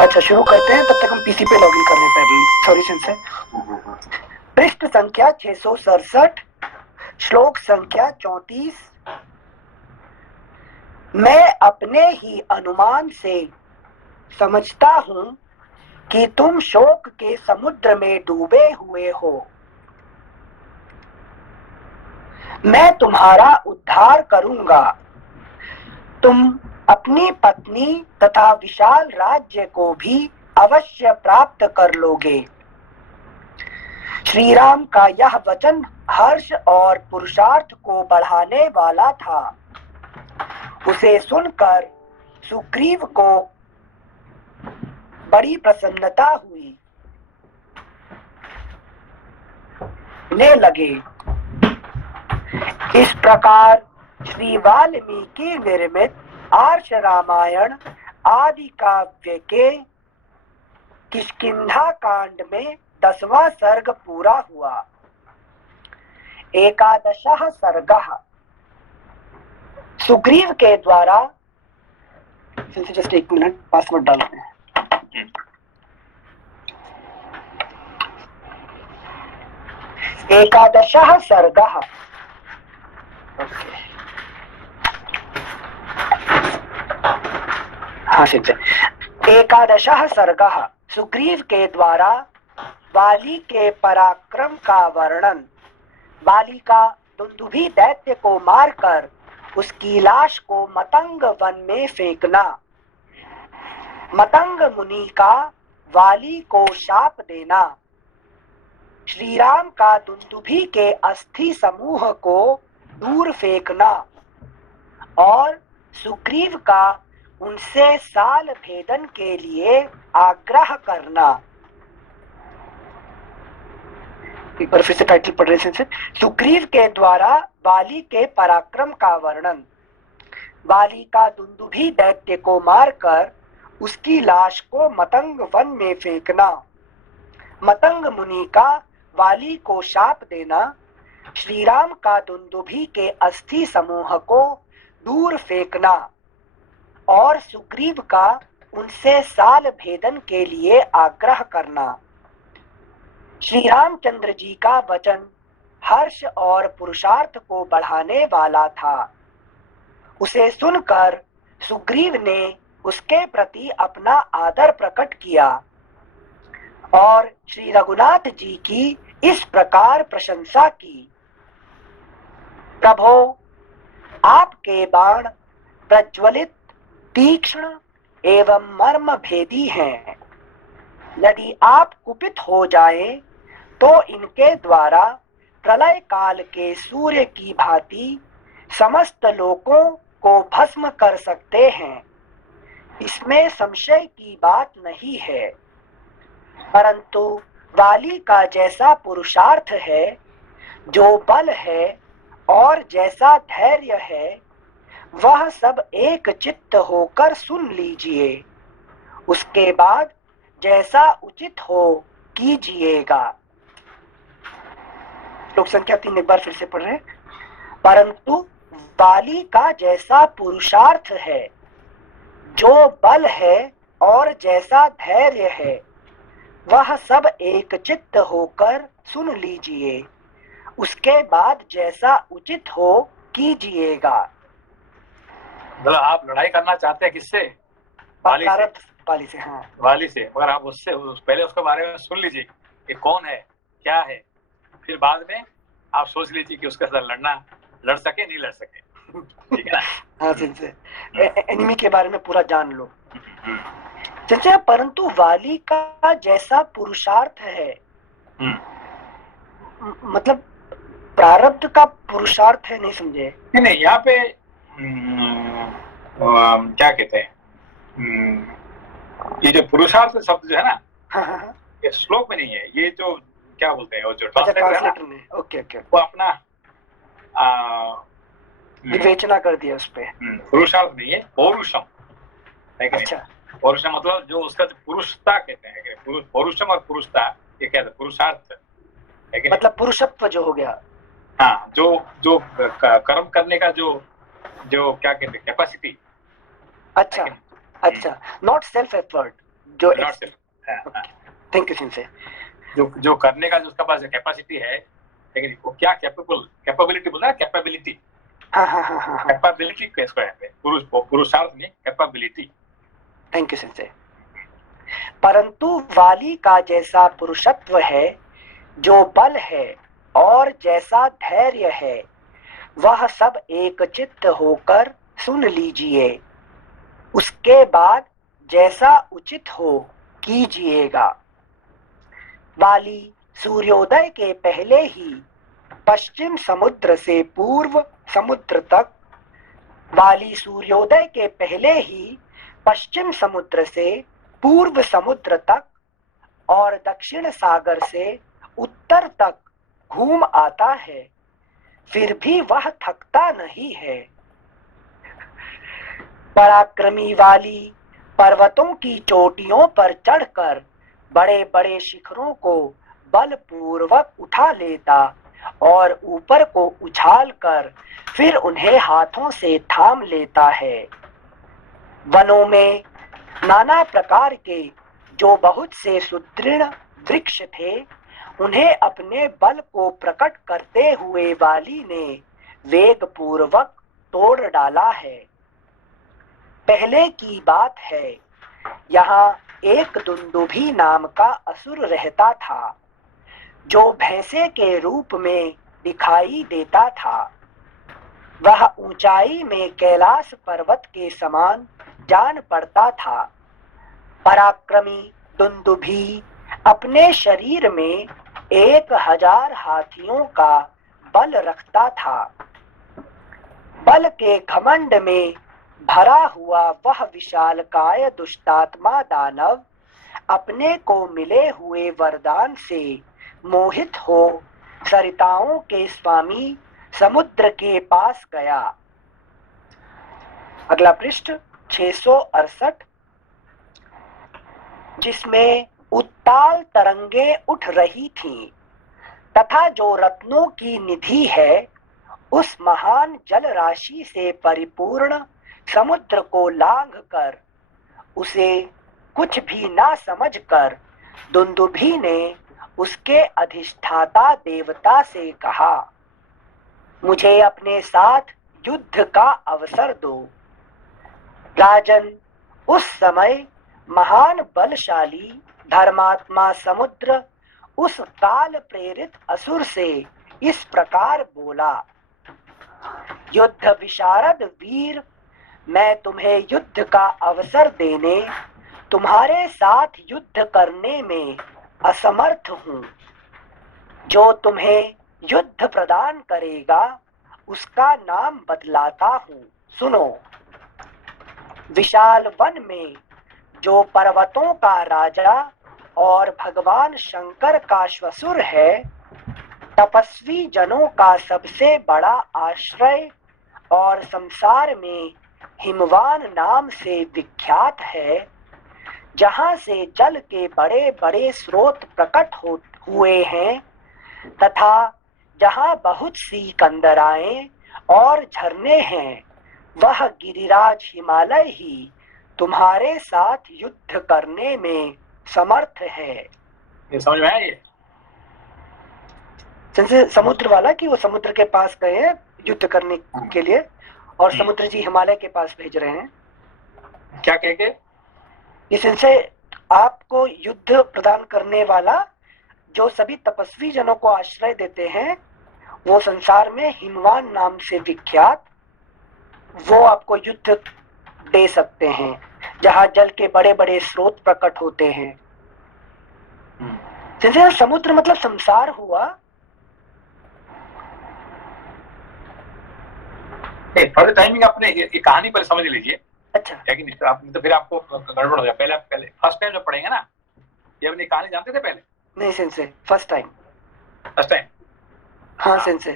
अच्छा शुरू करते हैं, तब तक हम पीसी पे लॉगिन कर लेते हैं। Sorry sensor. पृष्ठ संख्या 667, श्लोक संख्या 34। मैं अपने ही अनुमान से समझता हूं कि तुम शोक के समुद्र में डूबे हुए हो। मैं तुम्हारा उद्धार करूंगा। तुम अपनी पत्नी तथा विशाल राज्य को भी अवश्य प्राप्त कर लोगे। श्री राम का यह वचन हर्ष और पुरुषार्थ को बढ़ाने वाला था। उसे सुनकर सुग्रीव को बड़ी प्रसन्नता हुई। ने लगे। इस प्रकार श्री वाल्मीकि निर्मित आर्ष रामायण आदि काव्य के किष्किंधा कांड में 10वां सर्ग पूरा हुआ। 11वां सर्ग। सुग्रीव के द्वारा, जस्ट एक मिनट पासवर्ड डालते हैं। 11वां सर्ग। हाँ ठीक है। 11वां सर्ग। सुग्रीव के द्वारा बाली के पराक्रम का वर्णन। बाली का दुंदुभी दैत्य को मारकर उसकी लाश को मतंग वन में फेंकना। मतंग मुनि का वाली को शाप देना। श्री राम का दुंदुभी के अस्थि समूह को दूर फेंकना और सुग्रीव का उनसे साल भेदन के लिए आग्रह करना। एक बार फिर से टाइटल पढ़ रहे हैं। सुग्रीव के द्वारा बाली के पराक्रम का वर्णन। बाली का दुंदुभी दैत्य को मारकर उसकी लाश को मतंग वन में फेंकना। मतंग मुनि का वाली को शाप देना। श्री राम का दुंदुभी के अस्थि समूह को दूर फेंकना और सुग्रीव का उनसे साल भेदन के लिए आग्रह करना। श्री रामचंद्र जी का वचन हर्ष और पुरुषार्थ को बढ़ाने वाला था। उसे सुनकर सुग्रीव ने उसके प्रति अपना आदर प्रकट किया और श्री रघुनाथ जी की इस प्रकार प्रशंसा की। प्रभो, आपके बाण प्रज्वलित, तीक्ष्ण एवं मर्म भेदी हैं। यदि आप कुपित हो जाएं, तो इनके द्वारा प्रलय काल के सूर्य की भांति समस्त लोकों को भस्म कर सकते हैं। इसमें संशय की बात नहीं है। परंतु वाली का जैसा पुरुषार्थ है, जो बल है और जैसा धैर्य है, वह सब एक चित्त होकर सुन लीजिए। उसके बाद जैसा उचित हो कीजिएगा। श्लोक संख्या 3 एक बार फिर से पढ़ रहे हैं। परंतु वाली का जैसा पुरुषार्थ है, जो बल है और जैसा धैर्य है, वह सब एक चित्त होकर सुन लीजिए। उसके बाद जैसा उचित हो कीजिएगा। मतलब आप लड़ाई करना चाहते हैं किससे? वाली से। हाँ, वाली से। मगर आप उससे पहले उसके बारे में सुन लीजिए कि कौन है, क्या है, फिर बाद में आप सोच लीजिए कि उसके साथ लड़ सके नहीं लड़ सके। ठीक है ना? हाँ से एनिमी के बारे में पूरा जान लो। चाचा, परंतु वाली का जैसा पुरुषार्थ है, मतलब प्रारब्ध का पुरुषार्थ है, नहीं समझे? नहीं, यहाँ पे क्या कहते हैं, ये जो पुरुषार्थ शब्द जो है ना, हाँ, ये श्लोक में नहीं है। ये जो क्या बोलते हैं, वो जो ट्रांसलेटर ने ओके वो अपना विवेचना कर दिया उस पे। पुरुषार्थ नहीं है, पौरुषम। अच्छा, पौरुषम मतलब जो उसका जो पुरुषता कहते हैं। पौरुषम और पुरुषता ये क्या है? पुरुषार्थ है, मतलब पुरुषत्व जो हो गया। हाँ, जो कर्म करने का जो क्या कहते हैं, कैपेसिटी। अच्छा, नॉट सेल्फ एफर्ट, जो नॉट सेल्फ। थैंक यू सिंसे। जो करने का जो उसका पास कैपेसिटी है, लेकिन वो क्या कैपेबिलिटी बोला, कैपेबिलिटी, हाँ हाँ हाँ हाँ हाँ, कैपेबिलिटी किसको है, पुरुषार्थ नहीं, कैपेबिलिटी। Thank you सिंसे। परंतु वाली का जैसा पुरुषत्व है, जो बल है और जैसा धैर्य है, वह सब एक चित्त होकर सुन लीजिए। उसके बाद जैसा उचित हो कीजिएगा। वाली सूर्योदय के पहले ही पश्चिम समुद्र से पूर्व समुद्र तक, वाली सूर्योदय के पहले ही पश्चिम समुद्र से पूर्व समुद्र तक और दक्षिण सागर से उत्तर तक घूम आता है, फिर भी वह थकता नहीं है। पराक्रमी वाली पर्वतों की चोटियों पर चढ़कर बड़े बड़े शिखरों को बलपूर्वक उठा लेता और ऊपर को उछालकर फिर उन्हें हाथों से थाम लेता है। वनों में नाना प्रकार के जो बहुत से सुदृढ़ वृक्ष थे, उन्हें अपने बल को प्रकट करते हुए वाली ने वेग पूर्वक तोड़ डाला है। पहले की बात है, यहाँ एक दुंदुभी नाम का असुर रहता था, जो भैंसे के रूप में दिखाई देता था। वह ऊंचाई में कैलाश पर्वत के समान जान पड़ता था। पराक्रमी दुंदुभी अपने शरीर में 1000 हाथियों का बल रखता था। बल के घमंड में भरा हुआ वह विशालकाय दुष्टात्मा दानव अपने को मिले हुए वरदान से मोहित हो सरिताओं के स्वामी समुद्र के पास गया। अगला पृष्ठ 668, जिसमें उत्ताल तरंगे उठ रही थीं, तथा जो रत्नों की निधि है, उस महान जल राशि से परिपूर्ण समुद्र को लांघकर उसे कुछ भी ना समझकर दुंदुभी ने उसके अधिष्ठाता देवता से कहा, मुझे अपने साथ युद्ध का अवसर दो। राजन, उस समय महान बलशाली धर्मात्मा समुद्र उस काल प्रेरित असुर से इस प्रकार बोला, युद्ध विशारद वीर, मैं तुम्हें युद्ध का अवसर देने, तुम्हारे साथ युद्ध करने में असमर्थ हूँ। जो तुम्हें युद्ध प्रदान करेगा, उसका नाम बतलाता हूँ, सुनो। विशाल वन में जो पर्वतों का राजा और भगवान शंकर का श्वसुर है, तपस्वी जनों का सबसे बड़ा आश्रय और संसार में हिमवान नाम से विख्यात है, जहाँ से जल के बड़े बड़े स्रोत प्रकट हुए हैं, तथा जहाँ बहुत सी कंदराएं और झरने हैं, वह गिरिराज हिमालय ही तुम्हारे साथ युद्ध करने में समर्थ है। ये समझ में आया? ये जैसे समुद्र वाला कि वो समुद्र के पास गए हैं युद्ध करने के लिए, और समुद्र जी हिमालय के पास भेज रहे हैं। क्या कह के? इससे आपको युद्ध प्रदान करने वाला, जो सभी तपस्वी जनों को आश्रय देते हैं, वो संसार में हिमवान नाम से विख्यात, वो आपको युद्ध दे सकते हैं, जहाँ जल के बड़े बड़े स्रोत प्रकट होते हैं। जैसे समुद्र मतलब संसार हुआ। थोड़ी टाइमिंग अपने ये कहानी पर समझ लीजिए। अच्छा, लेकिन आपने तो फिर आपको गड़बड़ हो गया। पहले फर्स्ट टाइम जब पढ़ेंगे ना, ये अपनी कहानी जानते थे पहले? नहीं सेंसे, फर्स्ट टाइम। हाँ सेंसे।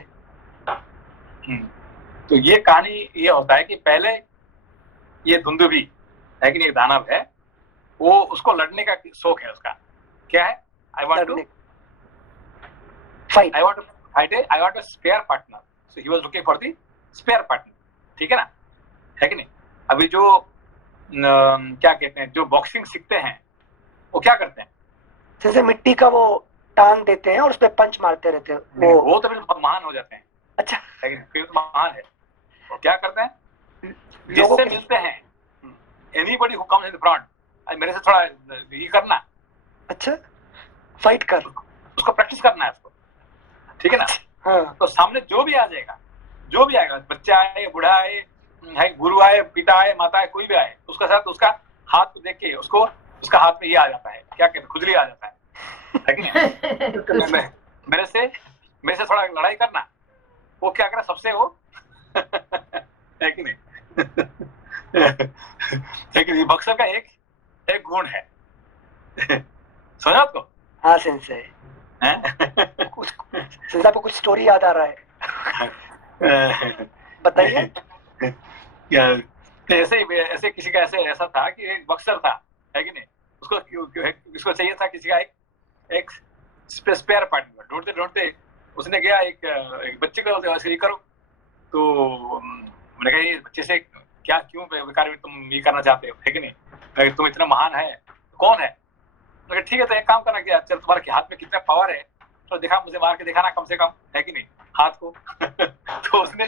तो ये कहानी ये होता है कि पहले ये दुंदुभी है कि एक दानव है, वो उसको लड़ने का शौक है उसका। क्या है? I want to fight a spare partner. So he was looking for the spare partner. ठीक है ना? है कि नहीं? अभी जो क्या कहते हैं, जो बॉक्सिंग सीखते हैं, वो क्या करते हैं? जैसे मिट्टी का वो टांग देते हैं और उस पे पंच मारते रहते हैं वो तो बिल्कुल महान हो जाते हैं। अच्छा, लेकिन फिर तो महान है। वो क्या करते हैं? लोगों जिससे के मिलते हैं, anybody who comes in front, मेरे से थोड़ा ये करना, अच्छा फाइट कर, उसको प्रैक्टिस करना है उसको, ठीक है ना? हाँ तो सामने जो भी आ जाएगा, जो भी आएगा, बच्चा आए, बूढ़ा आए, गुरु आए, पिता आए, माता आए, कोई भी आए, उसका साथ उसका हाथ को देख के उसको उसका हाथ में ये आ जाता है, क्या कहते हैं, खुजली आ जाता है कि नहीं? मेरे से थोड़ा लड़ाई करना, वो क्या करा सबसे वो है कि नहीं? लेकिन ये बक्सर का एक गुण है। सुना आपको? हाँ सेंसे, हैं? कुछ सेंसे आपको कुछ स्टोरी याद आ रहा है? बताइए। ऐसे किसी का ऐसा था कि एक बक्सर था, है कि नहीं? उसको चाहिए था किसी का एक स्पेयर पार्टनर, ढूंढते ढूंढते उसने गया एक बच्चे को ऐसे ये करो, तो मैंने कहा ये बच्चे से क्या क्यों बेकार में तुम ये करना चाहते हो, है कि नहीं? अगर तुम इतना महान है तो कौन है? तो ठीक है, तो एक काम करना कि चल तुम्हारे हाथ में कितना पावर है तो दिखा, मुझे मार के दिखाना कम से कम, है कि नहीं, हाथ को। तो उसने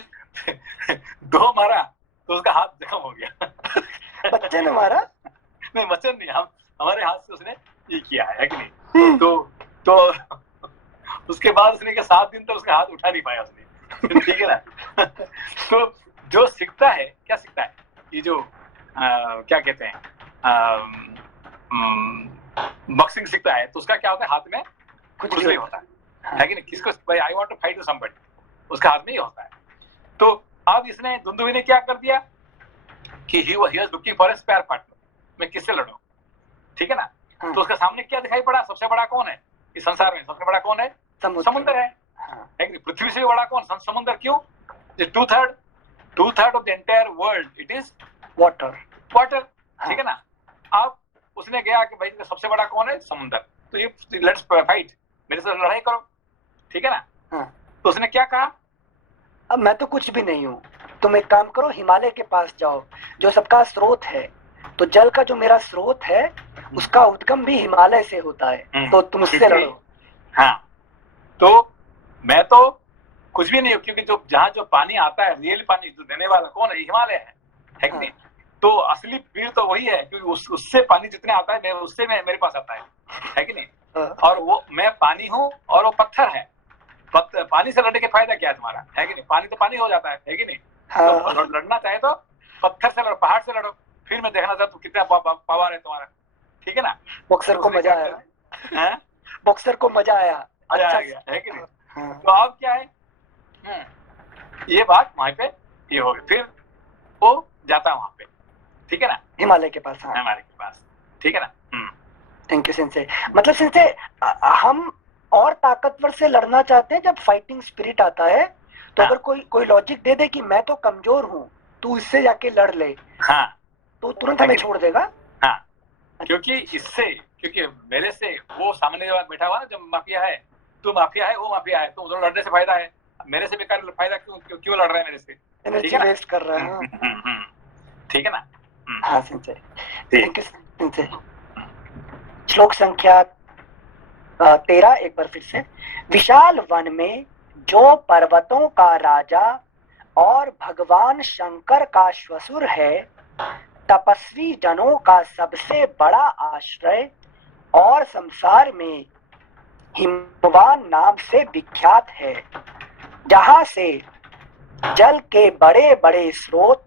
2 मारा तो उसका हाथ जख्म हो गया। बच्चे ने मारा? नहीं, वचन नहीं, हम हमारे हाथ से उसने ये किया है कि नहीं? तो उसके बाद उसने के 7 दिन तक उसका हाथ उठा नहीं पाया उसने। ठीक है ना? तो जो सीखता है, क्या सीखता है, ये जो क्या कहते हैं, बॉक्सिंग सीखता है तो उसका क्या होता है, हाथ में खुजली होता है कि नहीं? किसको भाई I want to fight with somebody, उसका हाथ में ही होता है। तो अब इसने दुंदुभी ने क्या कर दिया कि he was looking for a spare partner, मैं किससे लड़ूं, ठीक है ना? तो उसके सामने क्या दिखाई पड़ा, सबसे बड़ा कौन है इस संसार में? सबसे बड़ा कौन है? समुद्र है कि नहीं? पृथ्वी से बड़ा कौन? समुद्र। क्यों? 2/3 of the entire world it is water, ठीक है ना? अब उसने गया कि भाई सबसे बड़ा कौन है? समुद्र, तो ये लेट्स फाइट, मेरे से लड़ाई करो, ठीक है ना? तो उसने क्या कहा, अब मैं तो कुछ भी नहीं हूँ, तुम एक काम करो, हिमालय के पास जाओ जो सबका स्रोत है, तो जल का जो मेरा स्रोत है उसका उद्गम भी हिमालय से होता है, तो तुम उससे लड़ो। हाँ, तो मैं तो कुछ भी नहीं हूँ, क्योंकि जो जहाँ जो पानी आता है, रियल पानी जो देने वाला कौन है? हिमालय है कि नहीं? तो असली पीर तो वही है, क्योंकि उससे पानी जितने आता है उससे मेरे पास आता है कि नहीं? और वो मैं पानी हूँ और वो पत्थर है। पानी से लड़ने के फायदा क्या है तुम्हारा, है कि नहीं? पानी तो पानी हो जाता है कि नहीं? तो लड़ना चाहे तो पत्थर से लड़ो, पहाड़ से लड़ो, फिर मैं देखना चाहता हूँ कितना पावर है तुम्हारा, ठीक है ना? बॉक्सर को मजा आया, बॉक्सर को मजा आया, अच्छा गया, है कि नहीं? तो अब क्या है, ये बात वहां पे ये हो गई, फिर वो जाता है वहां पे, ठीक है ना, हिमालय के पास। हाँ, हिमालय के पास, ठीक है ना? Thank you sensei. मतलब सेंसे हम और ताकतवर से लड़ना चाहते हैं, जब फाइटिंग स्पिरिट आता है तो अगर कोई लॉजिक दे दे कि मैं तो कमजोर हूँ, तू इससे जाके लड़ ले, हाँ, तो तुरंत हमें छोड़ देगा। हाँ, क्योंकि मेरे से वो सामने जो बैठा हुआ ना, जो माफिया है, तू माफिया है, वो माफिया है, तो लड़ने से फायदा है, मेरे से बेकार फायदा क्यों लड़ रहा है मेरे से, एनर्जी वेस्ट कर रहा है। ठीक है ना? हाँ सेंसे, थैंक यू सेंसे। श्लोक संख्या 13 एक बार फिर से। विशाल वन में जो पर्वतों का राजा और भगवान शंकर का श्वशुर है, तपस्वी जनों का सबसे बड़ा आश्रय और संसार में हिमवान नाम से विख्यात है, जहां से जल के बड़े बड़े स्रोत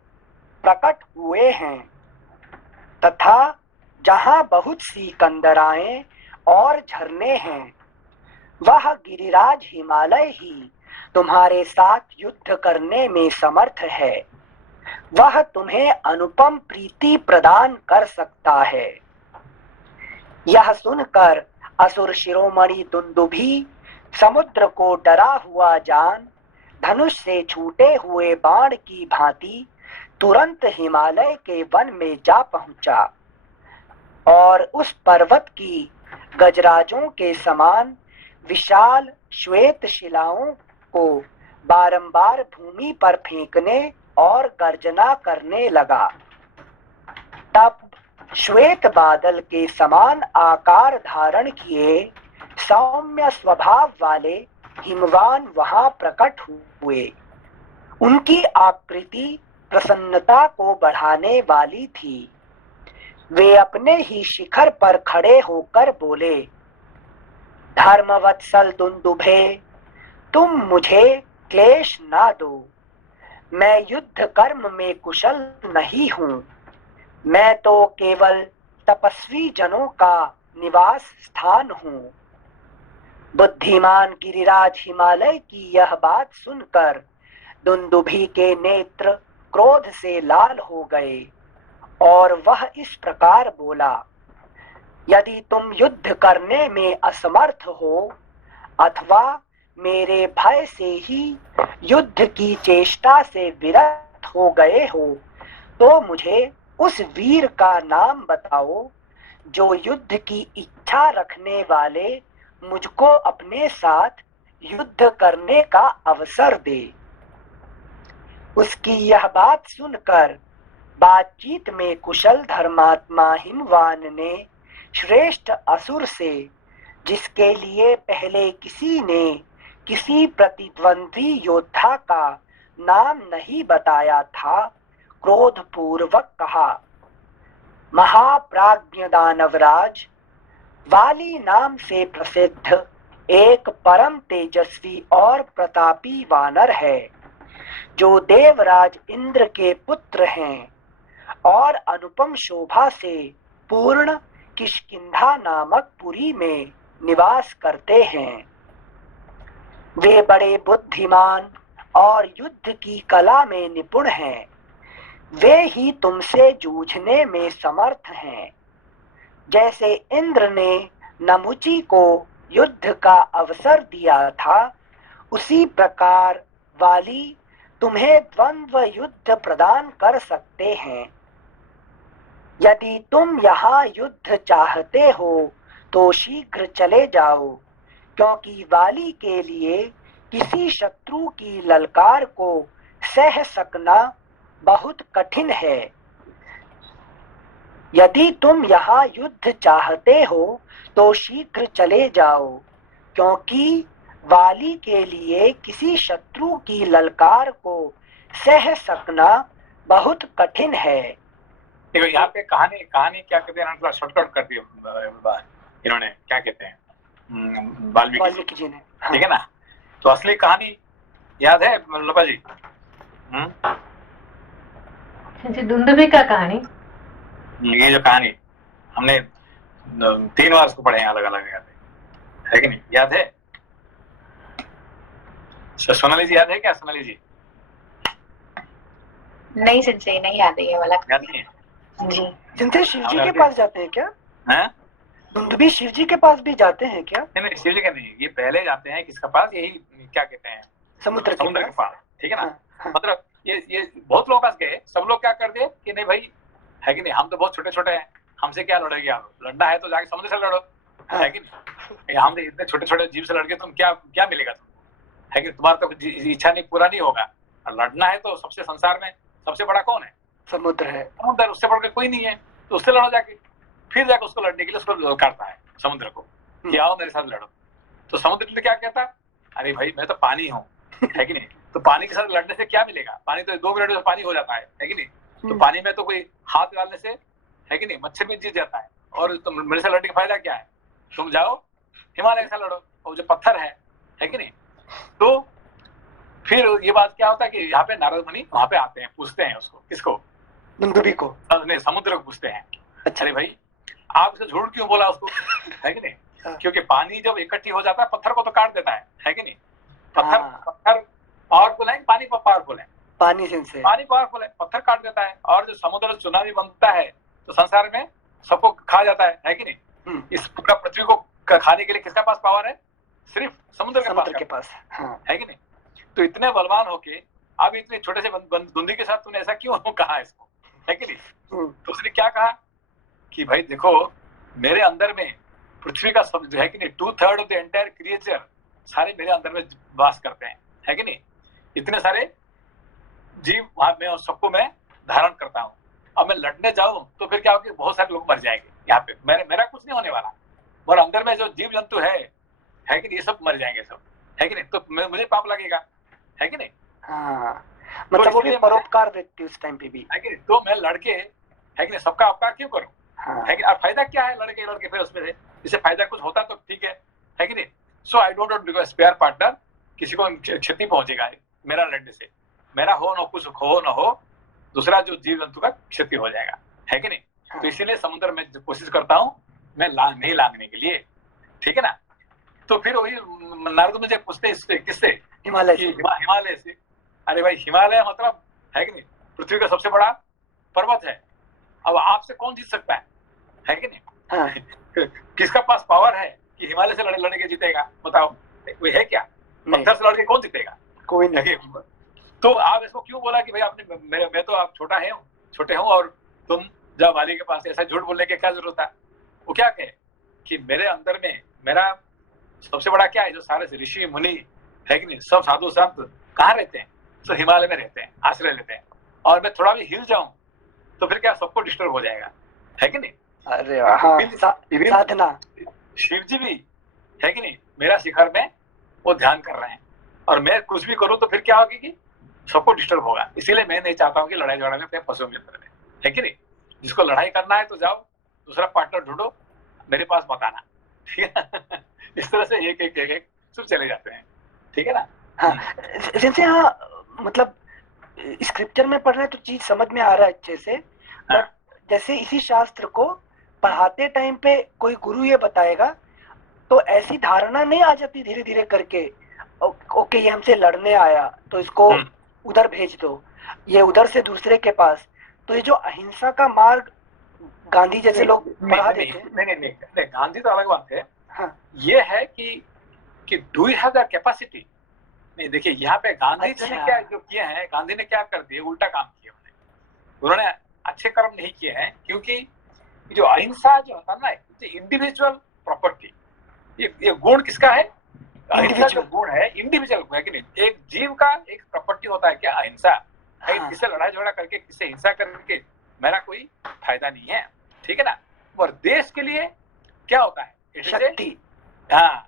प्रकट हुए हैं तथा जहां बहुत सी कंदराएं और झरने हैं, वह गिरिराज हिमालय ही तुम्हारे साथ युद्ध करने में समर्थ है। वह तुम्हें अनुपम प्रीति प्रदान कर सकता है। यह सुनकर असुर शिरोमणि दुंदुभी समुद्र को डरा हुआ जान धनुष से छूटे हुए बाण की भांति तुरंत हिमालय के वन में जा पहुंचा और उस पर्वत की गजराजों के समान विशाल श्वेत शिलाओं को बारंबार भूमि पर फेंकने और गर्जना करने लगा। तब श्वेत बादल के समान आकार धारण किए सौम्य स्वभाव वाले हिमवान वहां प्रकट हुए। उनकी आकृति प्रसन्नता को बढ़ाने वाली थी। वे अपने ही शिखर पर खड़े होकर बोले, धर्मवत्सल दुंदुभे, तुम मुझे क्लेश ना दो। मैं युद्ध कर्म में कुशल नहीं हूं। मैं तो केवल तपस्वी जनों का निवास स्थान हूं। बुद्धिमान गिरिराज हिमालय की यह बात सुनकर दुंदुभी के नेत्र क्रोध से लाल हो गए और वह इस प्रकार बोला, यदि तुम युद्ध करने में असमर्थ हो अथवा मेरे भय से ही युद्ध की चेष्टा से विरत हो गए हो तो मुझे उस वीर का नाम बताओ जो युद्ध की इच्छा रखने वाले मुझको अपने साथ युद्ध करने का अवसर दे। उसकी यह बात सुनकर बातचीत में कुशल धर्मात्मा हिमवान ने श्रेष्ठ असुर से, जिसके लिए पहले किसी ने किसी प्रतिद्वंदी योद्धा का नाम नहीं बताया था, क्रोधपूर्वक कहा, महाप्राज्ञ दानवराज, वाली नाम से प्रसिद्ध एक परम तेजस्वी और प्रतापी वानर है जो देवराज इंद्र के पुत्र हैं और अनुपम शोभा से पूर्ण किष्किंधा नामक पुरी में निवास करते हैं। वे बड़े बुद्धिमान और युद्ध की कला में निपुण हैं। वे ही तुमसे जूझने में समर्थ हैं। जैसे इंद्र ने नमुची को युद्ध का अवसर दिया था, उसी प्रकार वाली तुम्हें द्वंद्व युद्ध प्रदान कर सकते हैं। यदि तुम यहाँ युद्ध चाहते हो तो शीघ्र चले जाओ, क्योंकि वाली के लिए किसी शत्रु की ललकार को सह सकना बहुत कठिन है। यदि तुम यहाँ युद्ध चाहते हो तो शीघ्र चले जाओ, क्योंकि वाली के लिए किसी शत्रु की ललकार को सह सकना बहुत कठिन है। देखो यहाँ पे कहानी क्या कहते हैं, थोड़ा शॉर्टकट कर दिया इन्होंने, क्या कहते हैं, वाल्मीकि जी ने। ठीक है ना। तो असली कहानी याद है लपा जी? दुंदुभी का कहानी, ये जो कहानी हमने 3 बार उसको पढ़े हैं अलग अलग, याद है कि नहीं? याद है सोनाली जी? याद है क्या सोनाली जी? नहीं संजय, नहीं याद है ये वाला। याद नहीं है जी। जिनसे शिव जी के पास जाते हैं क्या? हैं? दुंदुभी शिव जी के पास भी जाते हैं क्या? नहीं, शिव जी के नहीं, ये पहले जाते हैं किसके पास? यही क्या कहते हैं, समुद्र के पास, ठीक है ना। हाँ। मतलब ये बहुत लोग पास गए, सब लोग क्या कर दिए कि नहीं भाई, है कि नहीं, हम तो बहुत छोटे छोटे हैं, हमसे क्या लड़ेंगे आप? लड़ना है तो जाके समुद्र से लड़ो, हाँ। है कि नहीं? हम तो इतने छोटे छोटे जीव से लड़के तुम क्या मिलेगा तुमको, है कि तुम्हारा तो इच्छा नहीं पूरा नहीं होगा। और लड़ना है तो सबसे संसार में सबसे बड़ा कौन है? समुद्र है। समुद्र, उससे बढ़कर कोई नहीं है, तो उससे लड़ो जाके। फिर जाकर उसको लड़ने के लिए उसको ललकारता है समुद्र को कि आओ मेरे साथ लड़ो। तो समुद्र क्या कहता, अरे भाई मैं तो पानी हूँ, है कि नहीं, तो पानी के साथ लड़ने से क्या मिलेगा? पानी तो 2 मिनट में पानी हो जाता है कि नहीं? तो पानी में तो कोई हाथ डालने से, है कि नहीं, मच्छर भी जीत जाता है। और तुम मेरे से लड़ने का फायदा क्या है? तुम जाओ हिमालय के साथ लड़ो, और जो पत्थर है कि नहीं। तो फिर ये बात क्या होता है कि यहाँ पे नारद मुनि वहां पे आते हैं, पूछते हैं उसको, किसको? दुंदुभी को? नहीं, समुद्र को पूछते हैं। अच्छा। अरे भाई आप उसे झूठ क्यों बोला उसको, है कि नहीं? क्योंकि पानी जब इकट्ठी हो जाता है पत्थर को तो काट देता है कि नहीं? पत्थर पावरफुल है, पानी पावरफुल है, पानी से पानी पावरफुल है, पत्थर काट देता है। और जो समुद्र सुनामी बनता है तो संसार में सबको खा जाता है कि नहीं? इस पूरा पृथ्वी को खाने के लिए किसका पास पावर है? सिर्फ समुद्र के पास हाँ। है कि नहीं? तो इतने बलवान होके अब इतने छोटे से बंदी के साथ तूने ऐसा क्यों कहा इसको, है कि नहीं? तो उसने क्या कहा कि भाई देखो, मेरे अंदर में पृथ्वी का सब जो है कि नहीं, 2/3 ऑफ द एंटायर क्रिएचर सारे मेरे अंदर में वास करते हैं, है कि नहीं? इतने सारे जीव वहां में सबको मैं धारण करता हूँ। अब मैं लड़ने जाऊं तो फिर क्या होगा, बहुत सारे लोग मर जाएंगे यहाँ पे, मेरा कुछ नहीं होने वाला, और अंदर में जो जीव जंतु है कि नहीं, ये सब मर जाएंगे सब, है कि नहीं, तो मुझे पाप लगेगा, है कि नहीं। हाँ, मतलब वो भी परोपकार व्यक्ति उस टाइम पे भी, है कि नहीं, तो मैं लड़के, है कि नहीं, सबका अपकार क्यों करूं, हाँ, है कि, और फायदा क्या है लड़के फिर उसमें से, इससे फायदा कुछ होता तो ठीक है कि नहीं। So I don't want because spare partner किसी को क्षति पहुंचेगा मेरा लड़ने से, मेरा हो ना कुछ हो ना हो, दूसरा जो जीव जंतु का क्षति हो जाएगा, है कि नहीं। हाँ, तो इसीलिए समुद्र में कोशिश करता हूँ मैं नहीं लांगने के लिए, ठीक है ना। तो फिर वही नारद मुझे पूछते इससे, किससे, हिमालय कि से, हिमालय से। अरे भाई हिमालय मतलब, है कि नहीं, पृथ्वी का सबसे बड़ा पर्वत है, अब आपसे कौन जीत सकता है कि नहीं। हाँ, किसका पास पावर है कि हिमालय से लड़ के जीतेगा, बताओ, कोई है क्या, नहीं, पत्थर से लड़ के कौन जीतेगा, कोई है नहीं, कि? तो आप इसको क्यों बोला कि भाई आपने मैं तो आप छोटे हूँ और तुम जाओ वाली के पास, ऐसा झूठ बोलने की क्या जरूरत है। वो क्या कहे कि मेरे अंदर में मेरा सबसे बड़ा क्या है, जो सारे ऋषि मुनि, है कि नहीं, सब साधु संत कहाँ रहते हैं, तो हिमालय में रहते हैं, आश्रय लेते हैं, और मैं थोड़ा भी हिल जाऊं तो फिर क्या सबको डिस्टर्ब हो जाएगा, है कि नहीं। अरे वाह, हाँ, साधना, शिव जी भी, है कि नहीं, मेरा शिखर में वो ध्यान कर रहे हैं, और मैं कुछ भी करूं तो फिर क्या होगी कि सबको डिस्टर्ब होगा। इसीलिए मैं नहीं चाहता हूँ कि लड़ाई झगड़ा में अपने फंसो मित्र में, है कि नहीं। जिसको लड़ाई करना है तो जाओ दूसरा पार्टनर ढूंढो, मेरे पास मत आना, ठीक है। इस तरह से एक सब चले जाते हैं, ठीक है ना। हाँ, जैसे हाँ, मतलब स्क्रिप्चर में पढ़ रहे हैं तो चीज समझ में आ रहा है अच्छे से, हाँ। बट जैसे इसी शास्त्र को पढ़ाते टाइम पे कोई गुरु ये बताएगा तो ऐसी धारणा नहीं आ जाती धीरे धीरे करके, ओके ये हमसे लड़ने आया तो इसको उधर भेज दो, ये उधर से दूसरे के पास, तो ये जो अहिंसा का मार्ग गांधी जैसे लोग पढ़ा देते हैं। नहीं, गांधी तो अलग बात है। हाँ, ये है कि do you have the capacity. नहीं देखिए, यहाँ पे गांधी जी ने अच्छा। क्या जो किए हैं, गांधी ने क्या कर दिया, उल्टा काम किया उन्होंने अच्छे कर्म नहीं किए हैं, क्योंकि जो अहिंसा जो होता है ना, इंडिविजुअल प्रॉपर्टी, ये गुण किसका है, अहिंसा जो गुण है इंडिविजुअल है कि नहीं, एक जीव का एक प्रॉपर्टी होता है क्या, अहिंसा, है। हाँ। किससे लड़ाई झगड़ा करके, किससे हिंसा करके मेरा कोई फायदा नहीं है, ठीक है ना। और देश के लिए क्या होता है, शक्ति, हाँ,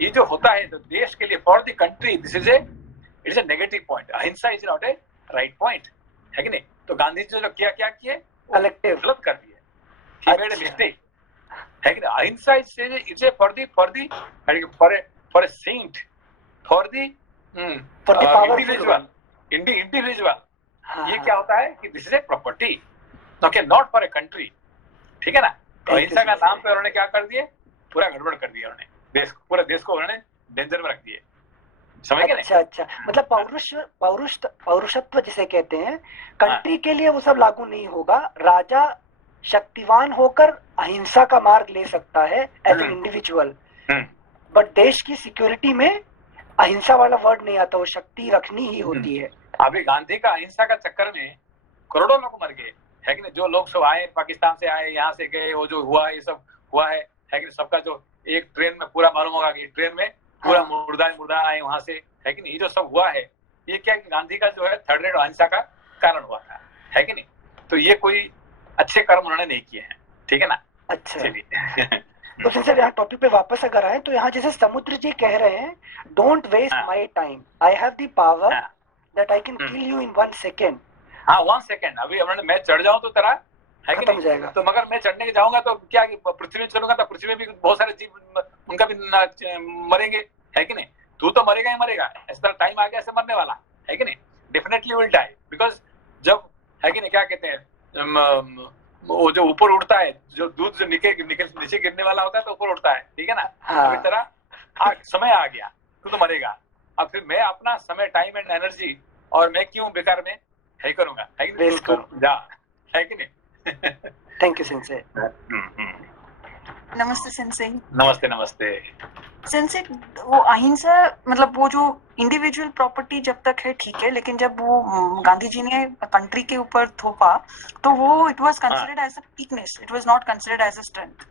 ये जो होता है तो देश के लिए, for the country, this is it's a negative point, ahimsa is not a right point, है कि नहीं। तो गांधी जी ने क्या किए, कलेक्टिव गलत कर दिए, he made a mistake, है कि नहीं। अहिंसा it's A for a saint, for the individual, ये क्या होता है कि this is a property, okay, not for a country, ठीक है ना। तो अहिंसा का नाम पे उन्होंने क्या कर दिए, पूरा गड़बड़ कर दिया उन्होंने, पूरे देश को उन्होंने डेंजर में रख दिए, समझ गए। अच्छा, मतलब पौरुषत्व जिसे कहते हैं, कंट्री के लिए वो सब लागू नहीं होगा। राजा शक्तिवान होकर अहिंसा का मार्ग ले सकता है एज एन इंडिविजुअल, बट देश की सिक्योरिटी में अहिंसा वाला वर्ड नहीं आता, वो शक्ति रखनी ही होती है। अभी गांधी का अहिंसा का चक्कर में करोड़ों लोग मर गए, है कि नहीं। जो लोग सब आए, पाकिस्तान से आए, यहाँ से गए, वो जो हुआ ये सब हुआ है कि नहीं। सबका जो एक ट्रेन में पूरा मालूम होगा कि ट्रेन में पूरा मुर्दा आए वहां से, है कि नहीं। ये जो सब हुआ है ये क्या कि गांधी का जो है थर्ड रेट अहिंसा का कारण हुआ था, है कि नहीं। तो ये कोई अच्छे कर्म उन्होंने नहीं किए हैं, ठीक है ना। अच्छा, तो सर यहाँ टॉपिक पे वापस अगर आए तो यहाँ जैसे समुद्र जी कह रहे हैं, don't waste my time, I have the power that I can kill you in 1 second. हाँ, 1 सेकेंड। अभी उन्होंने मैं चढ़ जाऊं तो तेरा, है कि नहीं, तो मगर मैं चढ़ने के जाऊंगा तो क्या पृथ्वी में चलूंगा तो पृथ्वी में भी बहुत सारे जीव उनका भी मरेंगे, है कि नहीं। तू तो मरेगा ही मरेगा, ऐसा टाइम आ गया ऐसे मरने वाला, है कि नहीं। डेफिनेटली विल डाई, बिकॉज जब, है कि नहीं, क्या कहते हैं, वो जो ऊपर उड़ता है, जो दूध जो नीचे गिरने वाला होता है तो ऊपर उड़ता है, ठीक है ना। अभी तेरा समय आ गया, तू तो मरेगा। अब फिर मैं अपना समय, टाइम एंड एनर्जी, और मैं क्यों बेकार में है करूंगा, है कि नहीं, जा, है कि नहीं। Thank you sensei. नमस्ते सेंसे। नमस्ते। सेंसे, वो अहिंसा मतलब वो जो इंडिविजुअल प्रॉपर्टी जब तक है ठीक है, लेकिन जब वो गांधी जी ने कंट्री के ऊपर थोपा तो वो it was considered as a weakness, it was not considered as a strength.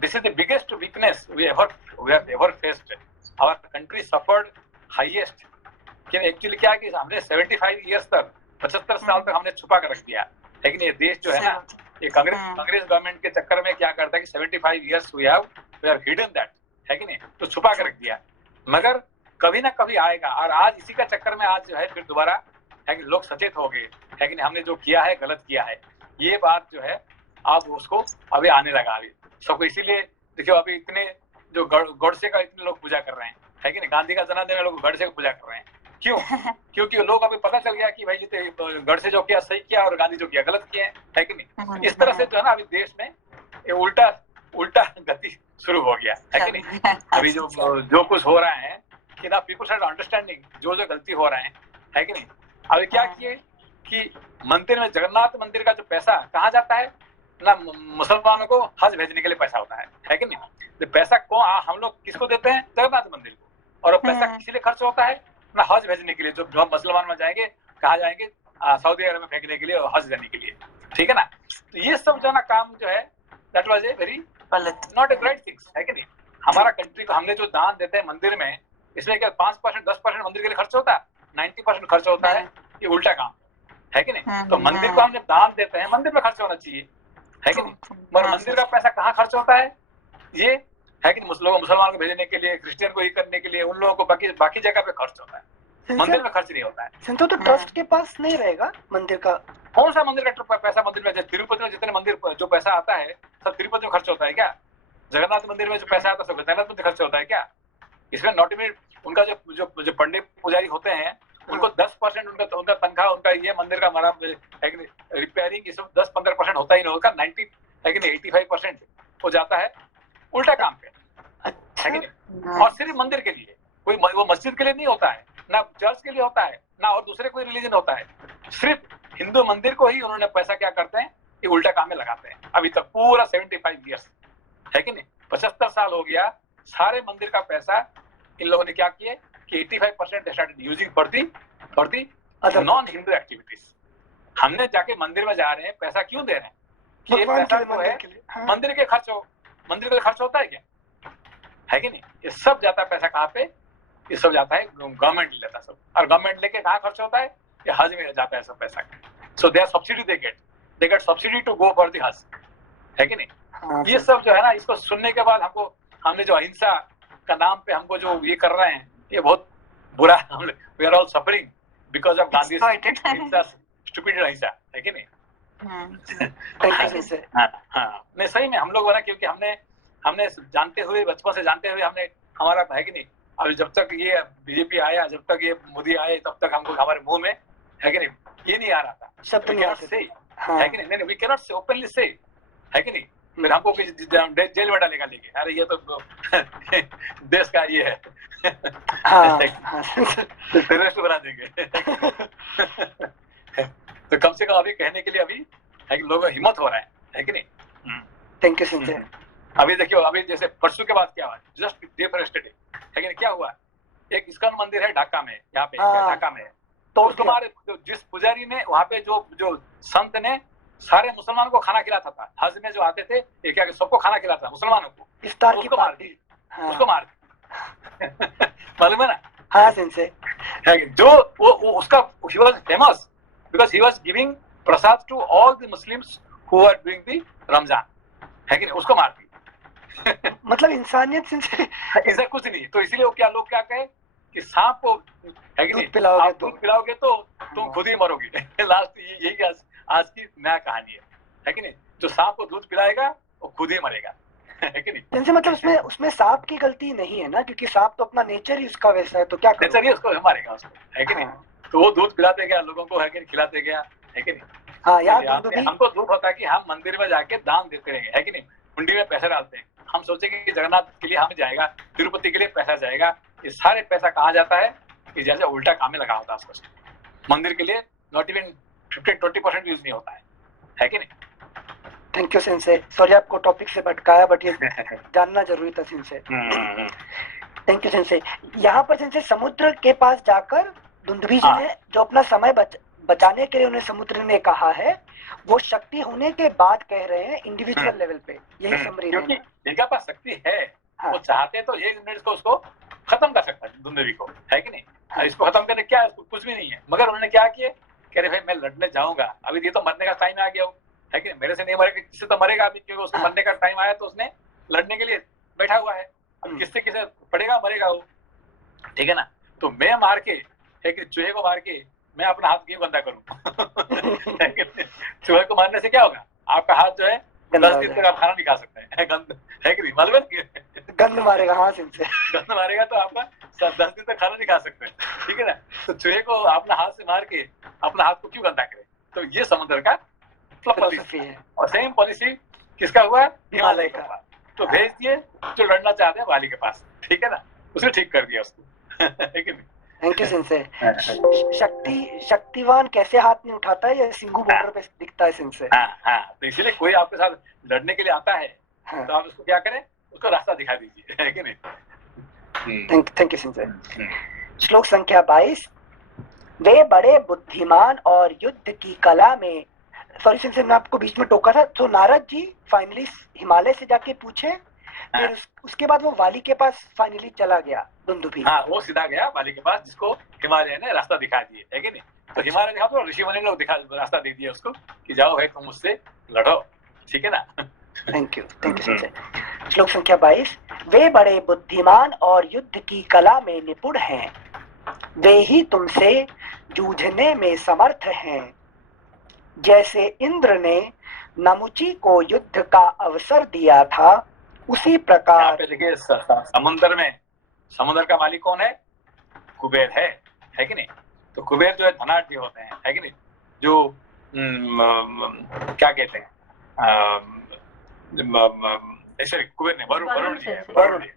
This is the biggest weakness we have ever faced. Our country suffered highest. कि एक्चुअली क्या है कि हमने 75 इयर्स तक, 75 साल तक हमने छुपा कर रख दिया, है कि नहीं। ये देश जो है ना, ये कांग्रेस गवर्नमेंट के चक्कर में क्या करता है कि 75 years we are hidden that, है कि नहीं, तो छुपा कर रख दिया। मगर कभी ना कभी आएगा, और आज इसी का चक्कर में आज जो है फिर दोबारा है कि लोग सचेत हो गए, है कि नहीं, हमने जो किया है गलत किया है। ये बात जो है अब उसको अभी आने लगा अभी सबको। इसीलिए देखियो अभी इतने जो गॉडसे का इतने लोग पूजा कर रहे हैं, है कि नहीं, गांधी का जन्मदिन में लोग गॉडसे को पूजा कर रहे हैं। क्यों? क्योंकि लोग अभी पता चल गया कि भाई जी गॉडसे जो किया सही किया और गांधी जो किया गलत किया है कि नहीं। इस तरह से जो है ना अभी देश में ये उल्टा गति शुरू हो गया, है कि नहीं। अभी जो कुछ हो रहा है कि ना पीपल्स आर अंडरस्टैंडिंग जो गलती हो रहा है कि नहीं। अभी क्या किए कि मंदिर में, जगन्नाथ मंदिर का जो पैसा कहाँ जाता है ना, मुसलमानों को हज भेजने के लिए पैसा होता है कि नहीं। तो पैसा को हम लोग किसको देते हैं? जगन्नाथ मंदिर को। और वो पैसा किस लिए खर्च होता है ना, हज भेजने के लिए। जो मुसलमान में जाएंगे, कहाँ जाएंगे? सऊदी अरब में फेंकने के लिए और हज देने के लिए, ठीक है ना। तो ये सब जो ना काम जो है that was a very not a great things, है कि नहीं। हमारा कंट्री को हमने जो दान देते हैं मंदिर में, इसमें क्या 5% 10% मंदिर के लिए खर्च होता है, 90% खर्च होता है ये उल्टा काम, है कि नहीं। तो मंदिर को हमने दान देते हैं, मंदिर में खर्च होना चाहिए, है कि नहीं। मगर मंदिर का पैसा कहाँ खर्च होता है? ये है कि मुसलमान को भेजने के लिए, क्रिश्चियन को ये करने के लिए, उन लोगों को बाकी जगह पे खर्च होता है, मंदिर में खर्च नहीं होता है। तो ट्रस्ट के पास नहीं रहेगा मंदिर का? कौन सा मंदिर का पैसा मंदिर में? तिरुपति में जितने मंदिर जो पैसा आता है सब तिरुपति में खर्च होता है क्या? जगन्नाथ मंदिर में जो पैसा आता है सब जगन्नाथ मंदिर खर्च होता है क्या? इसमें नॉट इवन उनका जो पंडित पुजारी होते हैं उनको 10% उनका तनख्वाह, उनका ये मंदिर का हमारा रिपेयरिंग ये सब 10-15% होता ही नहीं होगा, 90 है कि नहीं 85% हो जाता है उल्टा काम पे, है कि नहीं। और सिर्फ मंदिर के लिए, कोई वो मस्जिद के लिए नहीं होता है, ना चर्च के लिए होता है, ना और दूसरे कोई रिलीजन होता है। सिर्फ हिंदू मंदिर को ही उन्होंने पैसा क्या करते हैं, ये उल्टा काम में लगाते हैं। अभी तक पूरा 75 ईयर्स, है कि नहीं, 75 साल हो गया। सारे मंदिर का पैसा इन लोगों ने क्या किए कि 85% started using for the non Hindu activities. हमने जाके मंदिर में जा रहे हैं, पैसा क्यों दे रहे हैं कि ये पैसा जो है मंदिर के खर्च हो, मंदिर का खर्च होता है क्या, है कि नहीं। ये सब जाता है पैसा कहाँ पे? ये सब जाता है गवर्नमेंट लेता सब, और गवर्नमेंट लेके कहाँ खर्च होता है? ये हज में जाता है सब पैसा। So they are subsidy they get subsidy to go for the Hajj, है कि नहीं। ये सब जो है ना, इसको सुनने के बाद हमने जो अहिंसा का नाम पे हमको जो ये कर रहे हैं, ये बहुत बुरा। हम we are all suffering because of Gandhi stupid ahimsa, है कि नहीं। नहीं सही में हम लोग बोला, क्योंकि हमने जानते हुए, बचपन से जानते हुए हमने, हमारा है कि नहीं, अभी जब तक ये बीजेपी आया, जब तक ये मोदी आए, तब तक हमको हमारे मुंह में, है कि नहीं, ये नहीं आ रहा था शब्द से, है कि नहीं, वी कैनॉट से ओपनली से, है कि नहीं। फिर हमको जेल में डालेगा लेके, अरे ये तो देश का ये है, टेररिस्ट बना देंगे। तो कम से कम अभी कहने के लिए अभी है कि लोगों को हिम्मत हो रहा है कि नहीं। Thank you Sanjay. अभी देखियो, अभी जैसे परसों के बाद क्या हुआ, जस्ट डे फॉर यस्टरडे, है कि नहीं, क्या हुआ, एक इस्कॉन मंदिर है ढाका में, यहाँ पे ढाका में, तो तुम्हारे जिस पुजारी ने वहाँ पे जो संत ने सारे मुसलमानों को खाना खिलाता था, हज में जो आते थे, ये क्या सबको खाना खिलाता मुसलमानों को, इफ्तार उसको मार दी, उसको मार दी। मालूम है ना? हाँ संजय, जो वो उसका he was famous because he was giving Prasad to all the Muslims who are doing the Ramzan, है कि नहीं, उसको मार दी। मतलब इंसानियत से ऐसा कुछ नहीं। तो इसीलिए लोग क्या कहे कि सांप को, है कि नहीं, दूध पिलाओगे तो तुम खुद ही मरोगे। लास्ट यही आज की नया कहानी है कि नहीं। जो सांप को दूध पिलाएगा वो खुद ही मरेगा, है कि नहीं। जैसे मतलब उसमें सांप की गलती नहीं है ना, क्योंकि सांप तो अपना नेचर ही उसका वैसा है, तो क्या नेचर ही उसको मारेगा उसको, है कि नहीं। तो वो दूध पिलाते गया लोगों को, है कि नहीं, खिलाते गया, है कि नहीं। हाँ यार, हमको दुख होता है कि हम मंदिर में जाके दान देते रहेंगे, है कि नहीं, हुंडी में पैसा डालते हैं। हम सोचेंगे कि जगन्नाथ के लिए हमें जाएगा, तिरुपति के लिए पैसा जाएगा, ये सारे पैसा कहाँ जाता है कि जैसे उल्टा काम में लगा होता है उसको। मंदिर के लिए नॉट इवन 15-20% यूज नहीं होता है कि नहीं। थैंक यू सेंसे, सॉरी आपको टॉपिक से भटकाया, बट ये जानना जरूरी था सेंसे। Thank you sense. यहाँ पर सेंसे समुद्र के पास जाकर दुंदुभी जी ने जो अपना समय बचाने के लिए उन्हें समुद्र ने कहा है, वो शक्ति होने के बाद कह रहे हैं इंडिविजुअल लेवल पे, यही समरी है। क्योंकि इनका पास शक्ति है, वो चाहते तो 1 मिनट को उसको खत्म कर सकता है दुंदुभी को, है कि नहीं। इसको खत्म करने क्या है, कुछ भी नहीं है। मगर उन्होंने क्या किए कह रहे भाई मैं लड़ने जाऊंगा, अभी ये तो मरने का टाइम आ गया हो, है कि नहीं, मेरे से नहीं मरेगा, किससे तो मरेगा अभी, क्योंकि उसको मरने का टाइम आया तो उसने लड़ने के लिए बैठा हुआ है, अब किससे किसे पड़ेगा मरेगा वो, ठीक है ना। तो मैं मार के, है कि चूहे को मार के मैं अपना हाथ क्यों गंदा करूं चूहे को मारने से क्या होगा, आपका हाथ जो है 10 दिन तक आप खाना नहीं खा सकते हैं, गंद है कि नहीं, मालूम है, गंद मारेगा हाथ इनसे, गंद मारेगा तो आपका 10 दिन तक खाना नहीं खा सकते, ठीक है ना। तो चूहे को अपना हाथ से मार के अपना हाथ को क्यों गंदा करे, तो ये समुद्र का पॉलिसी है। और सेम पॉलिसी किसका हुआ, हिमालय का। तो भेज दिए जो लड़ना चाहते हैं वाली के पास, ठीक है ना, उसने ठीक कर दिया उसको है कि नहीं। Thank you सिंसे। शक्तिवान कैसे हाथ नहीं उठाता है, ये सिंघू बॉर्डर पे दिखता है सिंसे। हाँ, तो इसीलिए कोई आपके साथ लड़ने के लिए आता है तो आप उसको क्या करें, उसको रास्ता दिखा दीजिए, है कि नहीं। Thank you sensei. श्लोक संख्या 22। वे बड़े बुद्धिमान और युद्ध की कला में, सॉरी सिंसे मैं आपको बीच में टोका था, तो नारद जी फाइनली हिमालय से जाके पूछे, फिर उसके बाद वो वाली के पास फाइनली चला गया दुंदुभी। हाँ, वो सीधा गया वाली के पास, जिसको हिमालय ने रास्ता दिखा दिए, है कि नहीं। तो हिमालय दिखा तो ऋषि मुनि ने दिखा रास्ता दे दिया उसको कि जाओ भाई तुम मुझसे लड़ो, ठीक है ना। Thank you sensei. श्लोक संख्या 22। वे बड़े बुद्धिमान और युद्ध की कला में निपुण हैं, वे ही तुमसे जूझने में समर्थ हैं। जैसे इंद्र ने नमुची को युद्ध का अवसर दिया था, उसी प्रकार देखिए समुद्र का मालिक कौन है, कुबेर है कि नहीं। तो कुबेर जो है धनाढ्य होते हैं, है कि नहीं, जो क्या कहते हैं, कुबेर ने वरुण जी है, वरुण जी।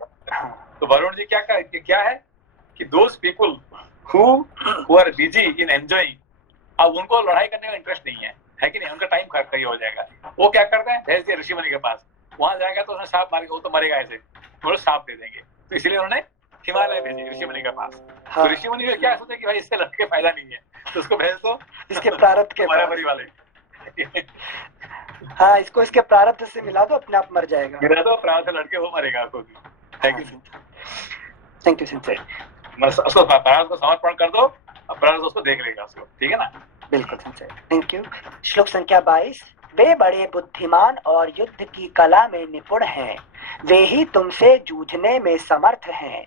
तो वरुण जी क्या है कि those people who are busy in enjoying, अब उनको लड़ाई करने का इंटरेस्ट नहीं है कि नहीं, उनका टाइम खत्म हो जाएगा, वो क्या करते हैं, भेज दिए ऋषि मुनि के पास, वहां जाएगा तो उसने सांप मारेगा, वो तो मरेगा ऐसे, वो सांप दे देंगे, तो इसलिए उन्होंने हिमालय भेजे ऋषि मुनि के पास। तो ऋषि मुनि को क्या सोचे कि भाई इससे लड़के फायदा नहीं है, तो उसको भेज दो इसके प्रारब्ध के बराबरी वाले हाँ, इसको इसके प्रारब्ध से मिला दो, अपने आप मर जाएगा, मिला दो प्रारब्ध से लड़के, वो मरेगा आपको, है कि नहीं। Thank you sensei. उसको प्रारब्ध को समर्पण कर दो, प्रारब्ध उसको देख लेगा उसको, ठीक है ना। बिल्कुल सिंसे, थैंक यू। श्लोक संख्या 22। वे बड़े बुद्धिमान और युद्ध की कला में निपुण हैं, वे ही तुमसे जूझने में समर्थ हैं।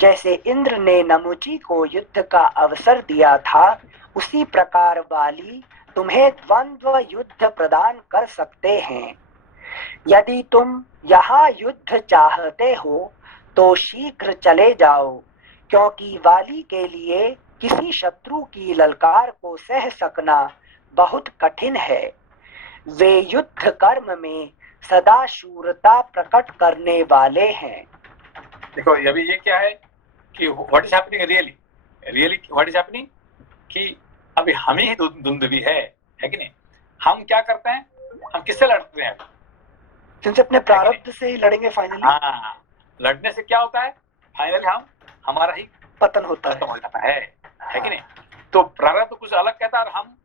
जैसे इंद्र ने नमुची को युद्ध का अवसर दिया था, उसी प्रकार वाली तुम्हें द्वंद्व युद्ध प्रदान कर सकते हैं। यदि तुम यहाँ युद्ध चाहते हो तो शीघ्र चले जाओ, क्योंकि वाली के लिए किसी शत्रु की ललकार को सह सकना बहुत कठिन है। वे युद्ध कर्म में सदा शूरता प्रकट करने वाले हैं। देखो अभी ये क्या है कि what is happening really what is happening, कि अभी हम ही दुंदुभी है कि नहीं। हम क्या करते हैं, हम किससे लड़ते हैं, जिनसे अपने प्रारब्ध से ही लड़ेंगे फाइनली। हाँ, लड़ने से क्या होता है, फाइनली हमारा ही पतन होता है कि नहीं। तो प्रारब्ध तो कुछ अलग कहता है और हम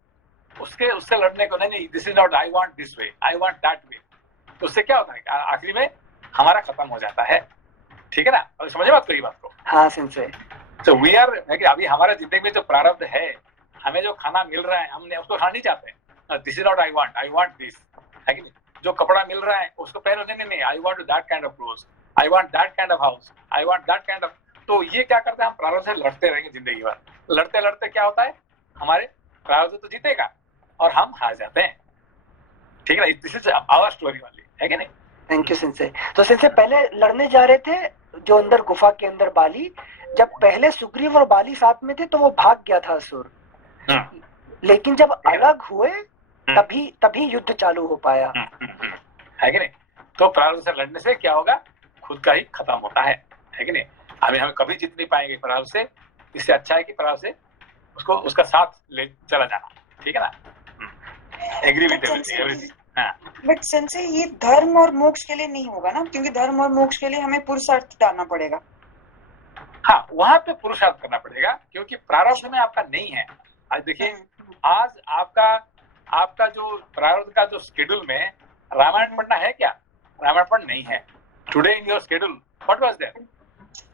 उससे लड़ने को नहीं, this is not, I want this way, I want that way, तो उससे क्या होता है, आखिरी में हमारा खत्म हो जाता है, ठीक है ना। और समझे बात को। हाँ सिंसे। तो वी आर, अभी हमारा जिंदगी में जो प्रारब्ध है, हमें जो खाना मिल रहा है हमने उसको खाना नहीं चाहते, this is not I want this, है कि नहीं। जो कपड़ा मिल रहा है उसको पहनो, नहीं, I want that kind of clothes, I want that kind of house, I want that kind of. तो ये क्या करते हैं, हम प्रारब्ध से लड़ते रहेंगे जिंदगी भर, लड़ते लड़ते क्या होता है, हमारे प्रारब्ध तो जीतेगा और हम हार जाते हैं, ठीक है ना। दिस इज आवर स्टोरी वाली, है कि नहीं। Thank you sensei. तो सिंसे पहले लड़ने जा रहे थे जो अंदर गुफा के अंदर बाली, जब पहले सुग्रीव और बाली साथ में थे तो वो भाग गया था असुर, लेकिन जब अलग हुए तभी युद्ध चालू हो पाया, है कि नहीं। तो प्रारब्ध से लड़ने से क्या होगा, खुद का ही खत्म होता है कि नहीं। हमें कभी जीत नहीं पाएंगे प्रारब्ध से, इससे अच्छा है कि प्रारब्ध से उसको उसका साथ ले चला जाना, ठीक है ना। Agree with everything. But since ये धर्म और मोक्ष के लिए नहीं होगा ना, क्योंकि धर्म और मोक्ष के लिए हमें पुरुषार्थ डालना पड़ेगा। हाँ, वहां पे पुरुषार्थ करना पड़ेगा, क्योंकि प्रारब्ध में आपका नहीं है। आज देखिए, आज आपका जो प्रारब्ध का जो शेड्यूल में रामायण पढ़ना है क्या, रामायण पढ़ नहीं है। Today in your schedule what was there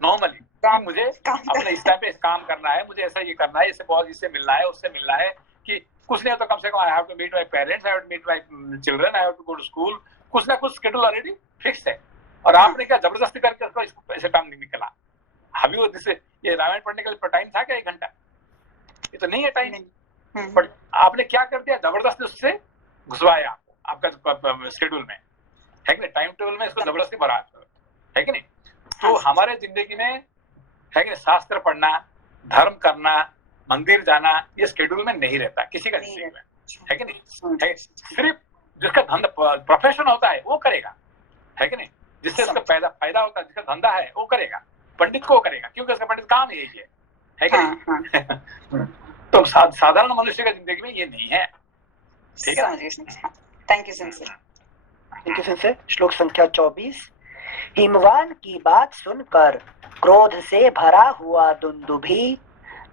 normally, मुझे अपने इस टाइम पे काम करना है, मुझे ऐसा ये करना है, इससे बहुत इससे मिलना है, उससे मिलना है, कि कुछ नहीं तो कम से कम I have to meet my parents, I have to meet my children, I have to go to school, कुछ ना कुछ शेड्यूल ऑलरेडी फिक्स है। और आपने क्या जबरदस्ती करके उसको ऐसे टाइम नहीं निकला। अभी वो जिससे ये रामायण पढ़ने के लिए टाइम था क्या 1 घंटा? ये तो नहीं है टाइम। बट आपने क्या कर दिया, जबरदस्ती उससे घुसवाया आपका शेड्यूल में, है कि नहीं, टाइम टेबल में इसको जबरदस्ती भरा है कि नहीं। तो हमारे जिंदगी में है कि नहीं, शास्त्र पढ़ना, धर्म करना, मंदिर जाना, ये शेड्यूल में नहीं रहता किसी का जिंदगी में, है कि नहीं। सिर्फ जिसका धंधा प्रोफेशन होता है वो करेगा, है कि नहीं, जिससे उसका फायदा होता है, जिसका धंधा है वो करेगा, पंडित को करेगा, क्योंकि उसका पंडित काम यही है कि नहीं। तो साधारण मनुष्य का जिंदगी में ये नहीं है, ठीक है। Thank you sensor. Thank you sensor. श्लोक संख्या 24। हिमवान की बात सुनकर क्रोध से भरा हुआ दुंदुभी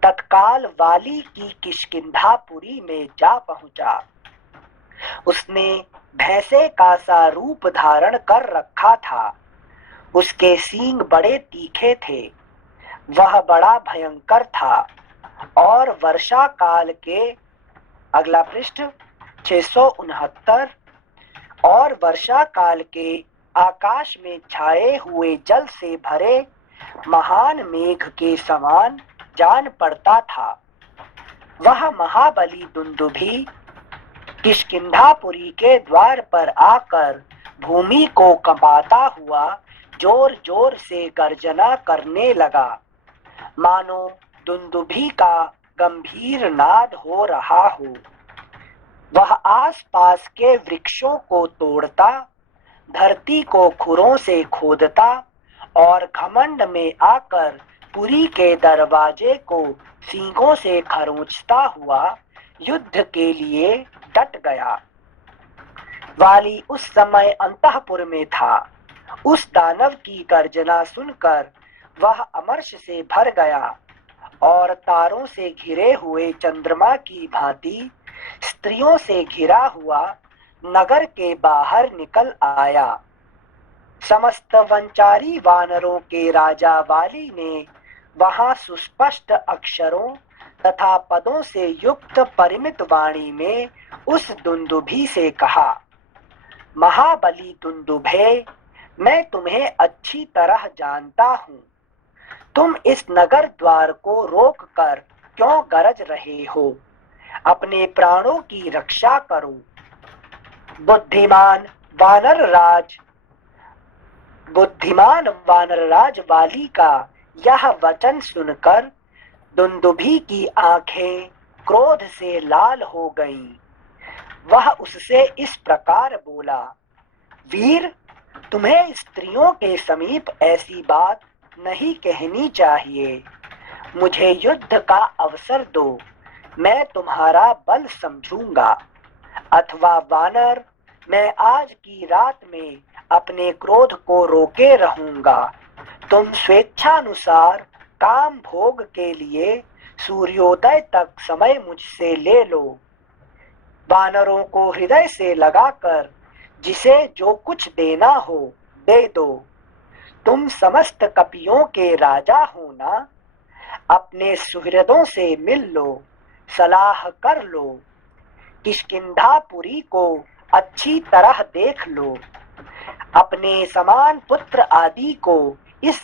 तत्काल वाली की किष्किंधापुरी में जा पहुंचा। उसने भैंसे का सा रूप धारण कर रखा था। उसके सींग बड़े तीखे थे। वह बड़ा भयंकर था और वर्षा काल के, अगला पृष्ठ 669, और वर्षा काल के आकाश में छाए हुए जल से भरे महान मेघ के समान जान पड़ता था। वह महाबली दुंदुभी किष्किंधापुरी के द्वार पर आकर भूमि को कंपाता हुआ जोर जोर से गर्जना करने लगा, मानो दुंदुभी का गंभीर नाद हो रहा हो। वह आसपास के वृक्षों को तोड़ता, धरती को खुरों से खोदता और घमंड में आकर पुरी के दरवाजे को सींगों से खरोंचता हुआ युद्ध के लिए डट गया। वाली उस समय अंतःपुर में था। उस दानव की गर्जना सुनकर वह अमर्ष से भर गया और तारों से घिरे हुए चंद्रमा की भांति स्त्रियों से घिरा हुआ नगर के बाहर निकल आया। समस्त वंचारी वानरों के राजा वाली ने वहां सुस्पष्ट अक्षरों तथा पदों से युक्त परिमित वाणी में उस दुंदुभी से कहा, महाबली दुंदुभे, मैं तुम्हें अच्छी तरह जानता हूँ। तुम इस नगर द्वार को रोक कर क्यों गरज रहे हो? अपने प्राणों की रक्षा करो। बुद्धिमान वानर राज वाली का यह वचन सुनकर दुंदुभी की आंखें क्रोध से लाल हो गईं। वह उससे इस प्रकार बोला, वीर, तुम्हें स्त्रियों के समीप ऐसी बात नहीं कहनी चाहिए। मुझे युद्ध का अवसर दो, मैं तुम्हारा बल समझूंगा। अथवा वानर, मैं आज की रात में अपने क्रोध को रोके रहूंगा। तुम स्वेच्छानुसार काम भोग के लिए सूर्योदय तक समय मुझसे ले लो। वानरों को हृदय से लगाकर जिसे जो कुछ देना हो दे दो। तुम समस्त कपियों के राजा हो ना? अपने सुहृदों से मिल लो, सलाह कर लो। किष्किंधापुरी को अच्छी तरह देख लो। अपने समान पुत्र आदि को इस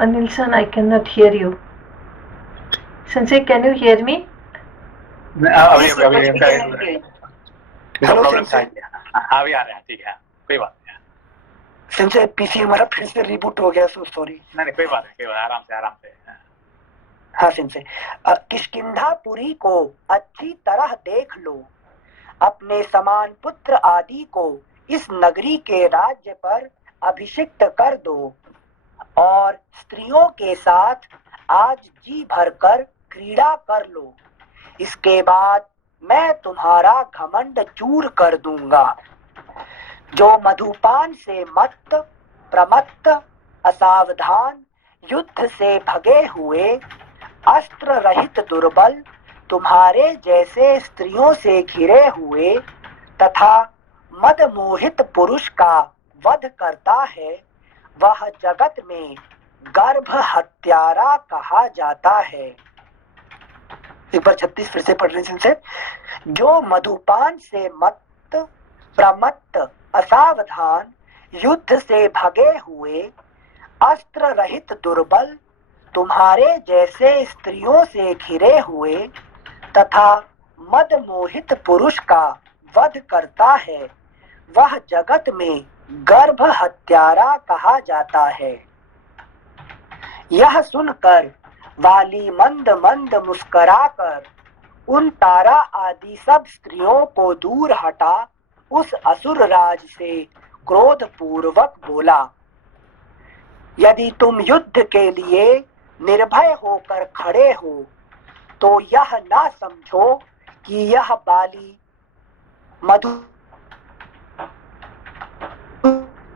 Anil san, I cannot hear you. Sensei, can you hear me? अभी हेलो प्रॉब्लम था। सेंसर। अभी आ रहे हैं, ठीक है, कोई बात नहीं। सेंसर, पीसी हमारा फिर से रिबूट हो गया, सो सॉरी। नहीं, कोई बात नहीं, आराम से। हाँ सेंसर, किष्किंधापुरी को अच्छी तरह देख लो। अपने समान पुत्र आदि को इस नगरी के राज्य पर अभिषिक्त कर दो और स्त्रियों के साथ आज जी भरकर क्रीड़ा कर लो। इसके बाद मैं तुम्हारा घमंड चूर कर दूंगा। जो मधुपान से मत्त, प्रमत्त, असावधान, युद्ध से भगे हुए, अस्त्र रहित दुर्बल, तुम्हारे जैसे स्त्रियों से घिरे हुए तथा मद मोहित पुरुष का वध करता है, वह जगत में गर्भ हत्यारा कहा जाता है। एक बार 36 फिर से पढ़ रहे हैं। जो मधुपान से मत्त प्रमत्त असावधान युद्ध से भगे हुए अस्त्र रहित दुर्बल तुम्हारे जैसे स्त्रियों से घिरे हुए तथा मद मोहित पुरुष का वध करता है, वह जगत में गर्भ हत्यारा कहा जाता है। यह सुनकर वाली मंद मंद मुस्कुराकर उन तारा आदि सब स्त्रियों को दूर हटा उस असुर राज से क्रोध पूर्वक बोला, यदि तुम युद्ध के लिए निर्भय होकर खड़े हो तो यह ना समझो कि यह बाली मधु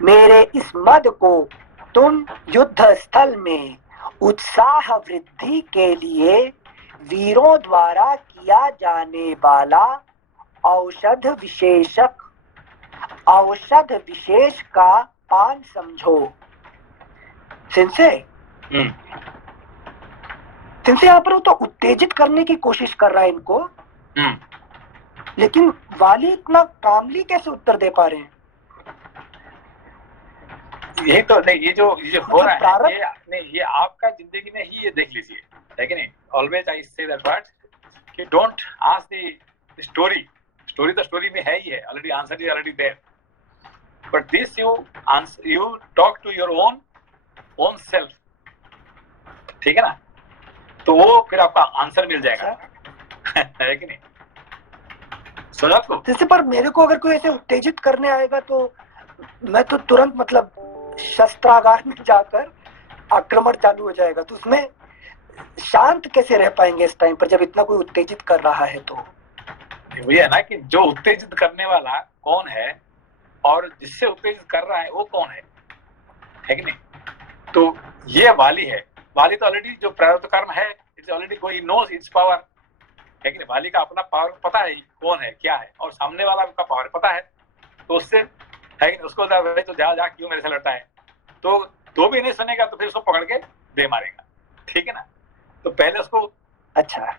मेरे इस मद को तुम युद्ध स्थल में उत्साह वृद्धि के लिए वीरों द्वारा किया जाने वाला औषध विशेष का पान समझो। सिंसे यहाँ पर वो तो उत्तेजित करने की कोशिश कर रहा है इनको, लेकिन वाली इतना कामली कैसे उत्तर दे पा रहे हैं? यही तो नहीं, ये जो हो रहा है ये नहीं, ये आपका जिंदगी में ही ये देख लीजिए, है कि नहीं। Always I say that word कि डोंट आस्क द स्टोरी तो स्टोरी में है ही है, already answer is already there, but this you talk to your own self, ठीक है ना, तो वो फिर आपका आंसर मिल जाएगा। है कि नहीं? सुना आपको? जैसे पर मेरे को अगर कोई ऐसे उत्तेजित करने आएगा तो मैं तो तुरंत मतलब शस्त्रागार में जाकर आक्रमण चालू हो जाएगा, तो उसमें शांत कैसे रह पाएंगे इस टाइम पर जब इतना कोई उत्तेजित कर रहा है? तो वही है ना कि जो उत्तेजित करने वाला कौन है और जिससे उत्तेजित कर रहा है वो कौन है कि नहीं। तो ये वाली है, वाली तो ऑलरेडी जो प्रारब्ध कर्म है इट्स ऑलरेडी कोई नोस इट्स पावर, है कि नहीं। वाली का अपना पावर पता है कौन है क्या है, और सामने वाला का पावर पता है, तो उससे है कि उसको तो जा क्यों मेरे से लड़ता है, तो भी नहीं सुनेगा तो फिर उसको पकड़ के दे मारेगा, ठीक है ना। तो पहले उसको अच्छा